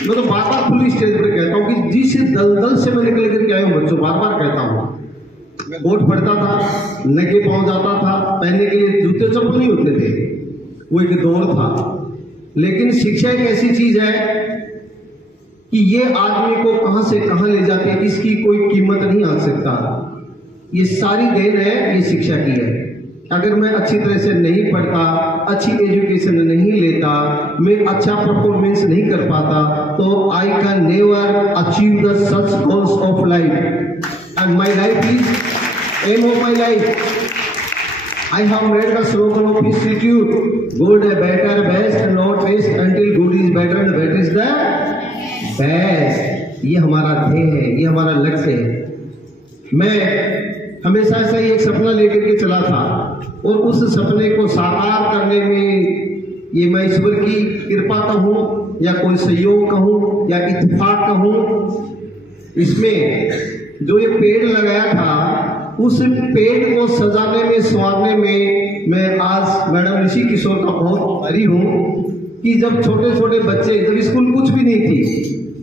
मैं तो बार बार खुली स्टेज पर कहता हूँ कि जिस दलदल से मैं निकल करके आया हूँ बच्चों, बार बार कहता हूँ, बोर्ड पढ़ता था, नंगे पाँव जाता था, पहनने के लिए जूते चप्पल नहीं होते थे, वो एक दौर था। लेकिन शिक्षा एक ऐसी चीज है कि ये आदमी को कहां से कहां ले जाती है, इसकी कोई कीमत नहीं आ सकता। ये सारी देन है, ये शिक्षा की है। अगर मैं अच्छी तरह से नहीं पढ़ता, अच्छी एजुकेशन नहीं लेता, मैं अच्छा परफॉर्मेंस नहीं कर पाता, तो I can never achieve the such goals of life, and my life is aim of my life. I have made the slogan of institute, good, better, best, not waste until good is better and better is the best. ये हमारा ध्येय है, ये हमारा लक्ष्य है। मैं हमेशा से एक सपना लेकर के चला था और उस सपने को साकार करने में ये मैं ईश्वर की कृपा कहूँ या कोई सहयोग कहूँ या इत्तेफाक कहूँ, इसमें जो ये पेड़ लगाया था उस पेड़ को सजाने में संवारने में मैं आज मैडम ऋषि किशोर का बहुत आभारी हूँ कि जब छोटे छोटे बच्चे, जब स्कूल कुछ भी नहीं थी,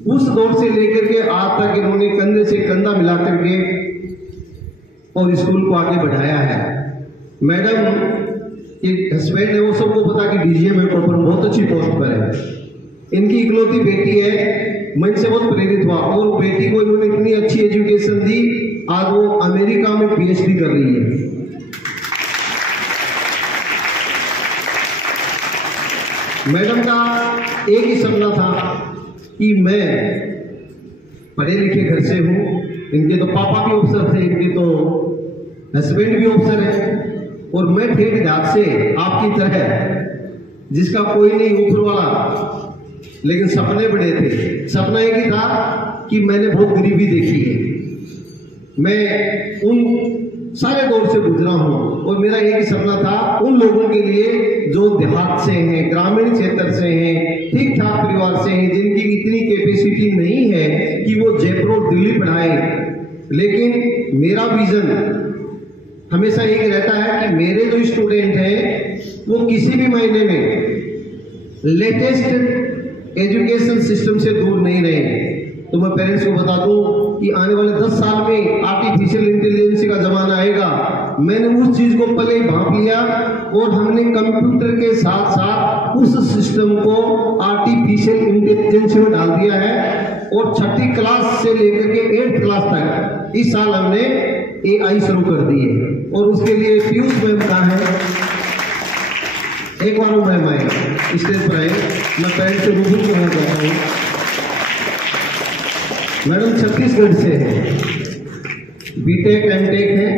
उस दौर से लेकर के आज तक इन्होंने कंधे से कंधा मिला करके और स्कूल को आगे बढ़ाया है। मैडम ये हस्बैंड है, वो सबको पता कि डीजीएम पर बहुत अच्छी पोस्ट पर है। इनकी इकलौती बेटी है, मैं इनसे बहुत प्रेरित हुआ और बेटी को इन्होंने इतनी अच्छी एजुकेशन दी, आज वो अमेरिका में पीएचडी कर रही है। मैडम का एक ही सपना था कि मैं पढ़े लिखे घर से हूँ, इनके तो पापा भी अफसर थे, इनके तो हस्बैंड भी अफसर है, और मैं ठेठ जात से आपकी तरह जिसका कोई नहीं ऊपर वाला, लेकिन सपने बड़े थे। सपना एक ही था कि मैंने बहुत गरीबी देखी है, मैं उन सारे दौर से गुजरा हूँ और मेरा एक ही सपना था उन लोगों के लिए जो देहात से हैं, ग्रामीण क्षेत्र से हैं, ठीक ठाक परिवार से हैं, जिनकी इतनी कैपेसिटी नहीं है कि वो जयपुर और दिल्ली पढ़ाए, लेकिन मेरा विजन हमेशा एक रहता है कि मेरे जो स्टूडेंट हैं वो किसी भी महीने में लेटेस्ट एजुकेशन सिस्टम से दूर नहीं रहे। तो मैं पेरेंट्स को बता दूं कि आने वाले 10 साल में आर्टिफिशियल इंटेलिजेंस का जमाना आएगा। मैंने उस चीज को पहले ही भांप लिया और हमने कंप्यूटर के साथ साथ उस सिस्टम को आर्टिफिशियल इंटेलिजेंस में डाल दिया है और 6ठी क्लास से लेकर के 8th क्लास तक इस साल हमने AI शुरू कर दी है। और उसके लिए पीयूष मैम का है, एक बार मैम आए स्टेज पर आए, मैं पेरेंट्स से रूबरू करना चाहता हूँ। मैडम छत्तीसगढ़ से है, बीटेक एमटेक है,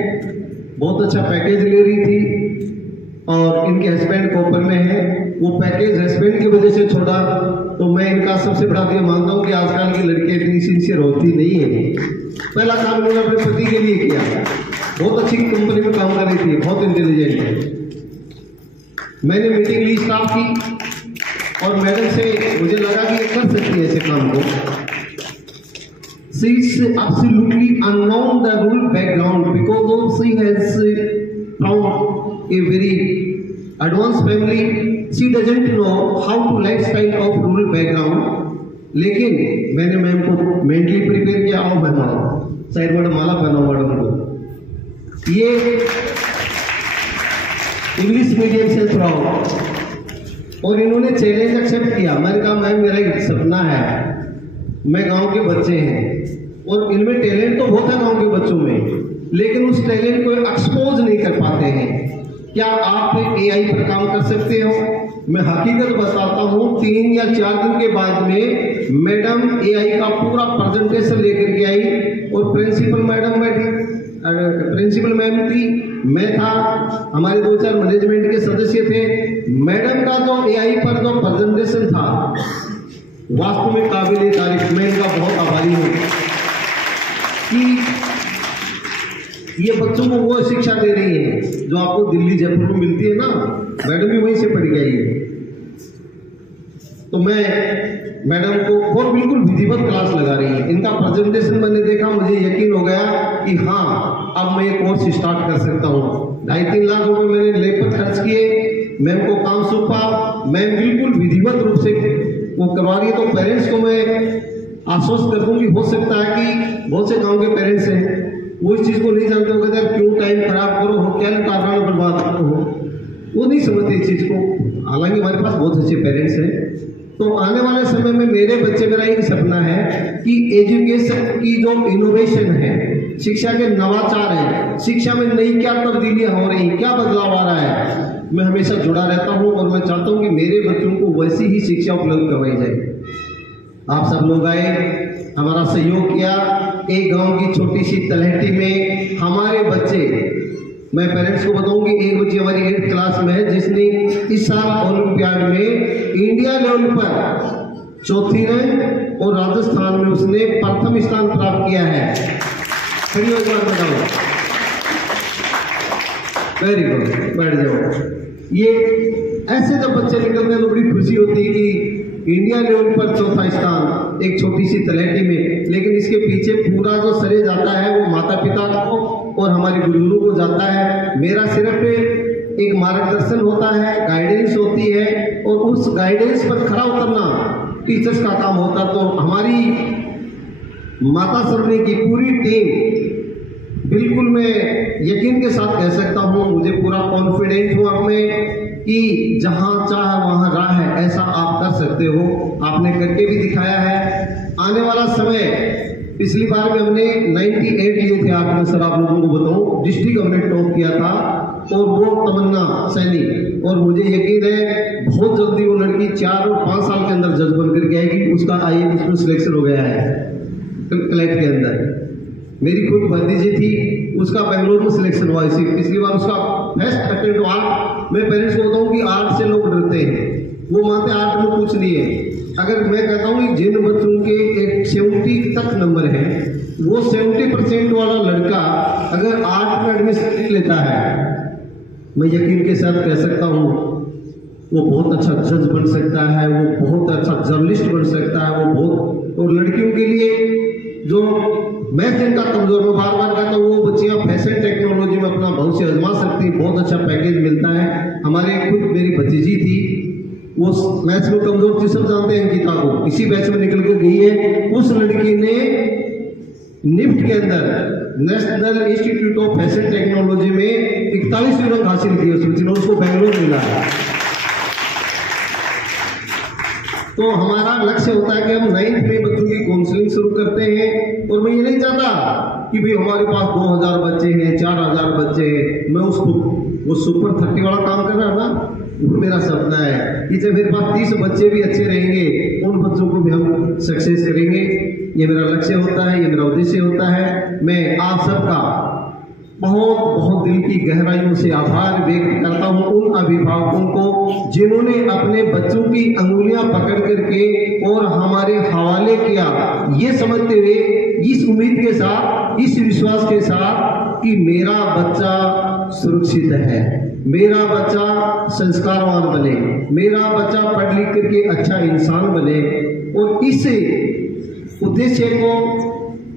बहुत अच्छा पैकेज ले रही थी और इनके हस्बैंड कॉपर में है। वो पैकेज हस्बैंड की वजह से छोड़ा, तो मैं इनका सबसे बड़ा ये मानता हूँ कि आजकल की लड़कियां इतनी सिंसियर होती नहीं है। पहला काम इन्होंने अपने पति के लिए किया, बहुत अच्छी कंपनी में काम कर रही थी, बहुत इंटेलिजेंट है। मैंने मीटिंग ली स्टाफ की और मैडम से मुझे लगा कि ये कर सकती है ऐसे काम को। She is absolutely unknown the rural background because she has from a very advanced family. She doesn't know how to lifestyle of rural background. लेकिन मैंने मैम को मेंटली प्रिपेयर किया। आओ मैम आओ, साइड मैडम माला पहनाओ मैडम को। ये इंग्लिश मीडियम से थोड़ा और इन्होंने चैलेंज एक्सेप्ट किया। मैंने कहा मैम मेरा एक सपना है, मैं गांव के बच्चे हैं और इनमें टैलेंट तो बहुत है गांव के बच्चों में, लेकिन उस टैलेंट को एक्सपोज नहीं कर पाते हैं। क्या आप AI पर काम कर सकते हो? मैं हकीकत बताता हूँ, 3 या 4 दिन के बाद में मैडम AI का पूरा प्रेजेंटेशन लेकर के आई और प्रिंसिपल मैम थी, मैं था, हमारे 2-4 मैनेजमेंट के सदस्य थे। मैडम का जो AI पर जो प्रेजेंटेशन था वास्तव में काबिल तारीफ। मैं इनका बहुत आभारी हूँ कि ये बच्चों को वो शिक्षा दे रही है जो आपको दिल्ली जयपुर में मिलती है ना, मैडम भी वहीं से पढ़ के आई है। तो मैं मैडम को और बिल्कुल विधिवत क्लास लगा रही है। इनका प्रेजेंटेशन मैंने देखा, मुझे यकीन हो गया कि हाँ अब मैं ये कोर्स स्टार्ट कर सकता हूँ। 2.5-3 लाख रुपए मैंने लेब पर खर्च किए, मैम को काम सौंपा, मैम बिल्कुल विधिवत रूप से वो करवा रही है। तो पेरेंट्स को मैं आश्वस्त कर दूं कि हो सकता है कि बहुत से गांव के पेरेंट्स हैं वो इस चीज को नहीं जानते होगा, यार क्यों टाइम खराब करो हो, क्या कारखाना बर्बाद करो हो, वो नहीं समझते इस चीज को। हालांकि हमारे पास बहुत अच्छे पेरेंट्स हैं। तो आने वाले समय में मेरे बच्चे, मेरा एक सपना है कि एजुकेशन की जो इनोवेशन है, शिक्षा के नवाचार है, शिक्षा में नई क्या तब्दीलियां हो रही, क्या बदलाव आ रहा है, मैं हमेशा जुड़ा रहता हूं और मैं चाहता हूं कि मेरे बच्चों को वैसी ही शिक्षा उपलब्ध करवाई जाए। आप सब लोग आए, हमारा सहयोग किया। एक गांव की छोटी सी तलहटी में हमारे बच्चे मैं पेरेंट्स को बताऊं कि एक बच्ची हमारी 8th क्लास में है जिसने इस साल ओलंपियाड में इंडिया लेवल पर 4थी रैंक और राजस्थान में उसने प्रथम स्थान प्राप्त किया है। खड़ी एक बार बताओ। वेरी गुड, बैठ जाओ। ये ऐसे जब बच्चे निकलते हैं तो बड़ी खुशी होती है कि इंडिया लेवल पर 4था स्थान एक छोटी सी तलहटी में, लेकिन इसके पीछे पूरा जो श्रेय जाता है वो माता पिता को और हमारे गुरुओं को जाता है। मेरा सिर्फ एक मार्गदर्शन होता है, गाइडेंस होती है, और उस गाइडेंस पर खरा उतरना टीचर्स का काम होता। तो हमारी माता सरनी की पूरी टीम, बिल्कुल मैं यकीन के साथ कह सकता हूँ, मुझे पूरा कॉन्फिडेंट हूँ आप में कि जहां चाहे वहां राह है, ऐसा आप कर सकते हो। आपने करके भी दिखाया है। आने वाला समय, पिछली बार में हमने 98 लिए थे आपने, सर आप लोगों को बताऊं, डिस्ट्रिक्ट हमने टॉप किया था, और वो तमन्ना सैनी, और मुझे यकीन है बहुत जल्दी वो लड़की 4 और 5 साल के अंदर जज बन करके आएगी। उसका IAS में सिलेक्शन हो गया है क्लैट के अंदर। मेरी खुद भतीजी थी, उसका बेंगलोर में सिलेक्शन हुआ इसी पिछली बार। उसका बेस्ट अटेंड हुआ। मैं पेरेंट्स को बताऊं कि आर्ट से लोग डरते हैं, वो मानते आर्ट में कुछ नहीं है। अगर मैं कहता हूं कि जिन बच्चों के एक 70 तक नंबर है, वो 70% वाला लड़का अगर आर्ट में एडमिशन लेता है, मैं यकीन के साथ कह सकता हूं वो बहुत अच्छा जज बन सकता है, वो बहुत अच्छा जर्नलिस्ट बन सकता है, वो बहुत। और लड़कियों के लिए जो मैथ जिनका कमजोर, मैं बार बार कहता हूँ, वो बच्चियां फैशन टेक्नोलॉजी में अपना भविष्य आजमा सकती है, बहुत अच्छा पैकेज मिलता है। हमारे खुद मेरी भतीजी थी, वो मैथ्स में कमजोर थी, सब जानते हैं गीता को, इसी बैच में निकल कर गई है। उस लड़की ने निफ्ट के अंदर national institute of fashion technology में 41 रैंक हासिल की उस बच्ची ने, उसको बेंगलोर मिला है। तो हमारा लक्ष्य होता है कि हम 9th में बच्चों की काउंसलिंग शुरू करते हैं, और मैं ये नहीं चाहता कि भाई हमारे पास 2000 बच्चे हैं, 4000 बच्चे हैं, मैं उसको वो सुपर 30 वाला काम कर रहा था, वो मेरा सपना है कि जब मेरे पास 30 बच्चे भी अच्छे रहेंगे, उन बच्चों को भी हम सक्सेस करेंगे। ये मेरा लक्ष्य होता है, ये मेरा उद्देश्य होता है। मैं आप सबका बहुत बहुत दिल की गहराइयों से आभार व्यक्त करता हूँ उन अभिभावकों को जिन्होंने अपने बच्चों की अंगुलियां पकड़ करके और हमारे हवाले किया, ये समझते हुए, इस उम्मीद के साथ, इस विश्वास के साथ कि मेरा बच्चा सुरक्षित है, मेरा बच्चा संस्कारवान बने, मेरा बच्चा पढ़ लिख करके अच्छा इंसान बने। और इस उद्देश्य को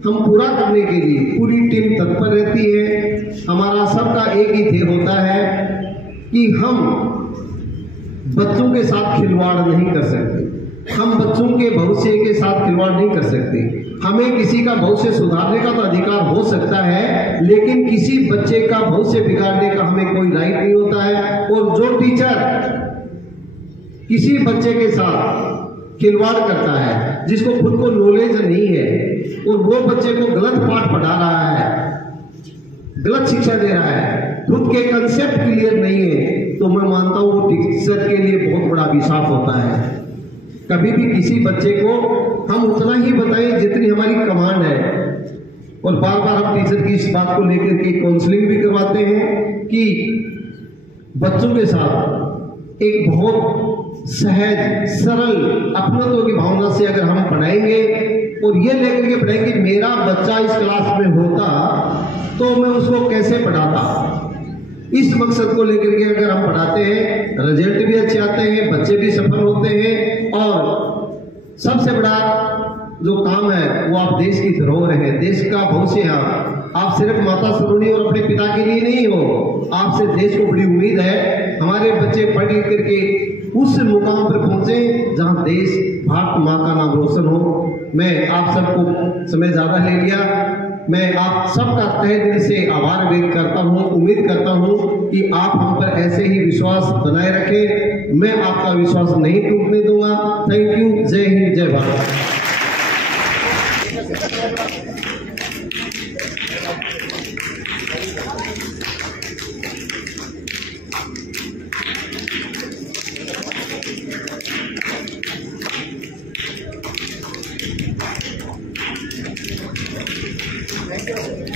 हम पूरा करने के लिए पूरी टीम तत्पर रहती है। हमारा सबका एक ही ध्येय होता है कि हम बच्चों के साथ खिलवाड़ नहीं कर सकते, हम बच्चों के भविष्य के साथ खिलवाड़ नहीं कर सकते। हमें किसी का भविष्य सुधारने का तो अधिकार हो सकता है, लेकिन किसी बच्चे का भविष्य बिगाड़ने का हमें कोई राइट नहीं होता है। और जो टीचर किसी बच्चे के साथ खिलवाड़ करता है, जिसको खुद को नॉलेज नहीं है और वो बच्चे को गलत पाठ पढ़ा रहा है, गलत शिक्षा दे रहा है, खुद के कंसेप्ट क्लियर नहीं है, तो मैं मानता हूं वो टीचर के लिए बहुत बड़ा अभिशाप होता है। कभी भी किसी बच्चे को हम उतना ही बताएं जितनी हमारी कमांड है। और बार बार हम टीचर की इस बात को लेकर के काउंसलिंग भी करवाते हैं कि बच्चों के साथ एक बहुत सहज, सरल, अपनत्व की भावना से अगर हम पढ़ाएंगे और ये लेकर के पढ़ाएंगे, मेरा बच्चा इस क्लास में होता तो मैं उसको कैसे पढ़ाता, इस मकसद को लेकर के अगर हम पढ़ाते हैं, रिजल्ट भी अच्छे आते हैं, बच्चे भी सफल होते हैं। और सबसे बड़ा जो काम है वो आप देश की धरोहर है, देश का भविष्य है। आप सिर्फ माता सरोनी और अपने पिता के लिए नहीं हो, आपसे देश को बड़ी उम्मीद है हमारे बच्चे पढ़ लिख करके उस मुकाम पर पहुंचे जहां देश, भारत माँ का नाम रोशन हो। मैं आप सबको समय ज्यादा ले लिया, मैं आप सबका तहे दिल से आभार व्यक्त करता हूं। उम्मीद करता हूं कि आप हम पर ऐसे ही विश्वास बनाए रखें, मैं आपका विश्वास नहीं टूटने दूंगा। Thank you. जय हिंद, जय भारत। Thank you.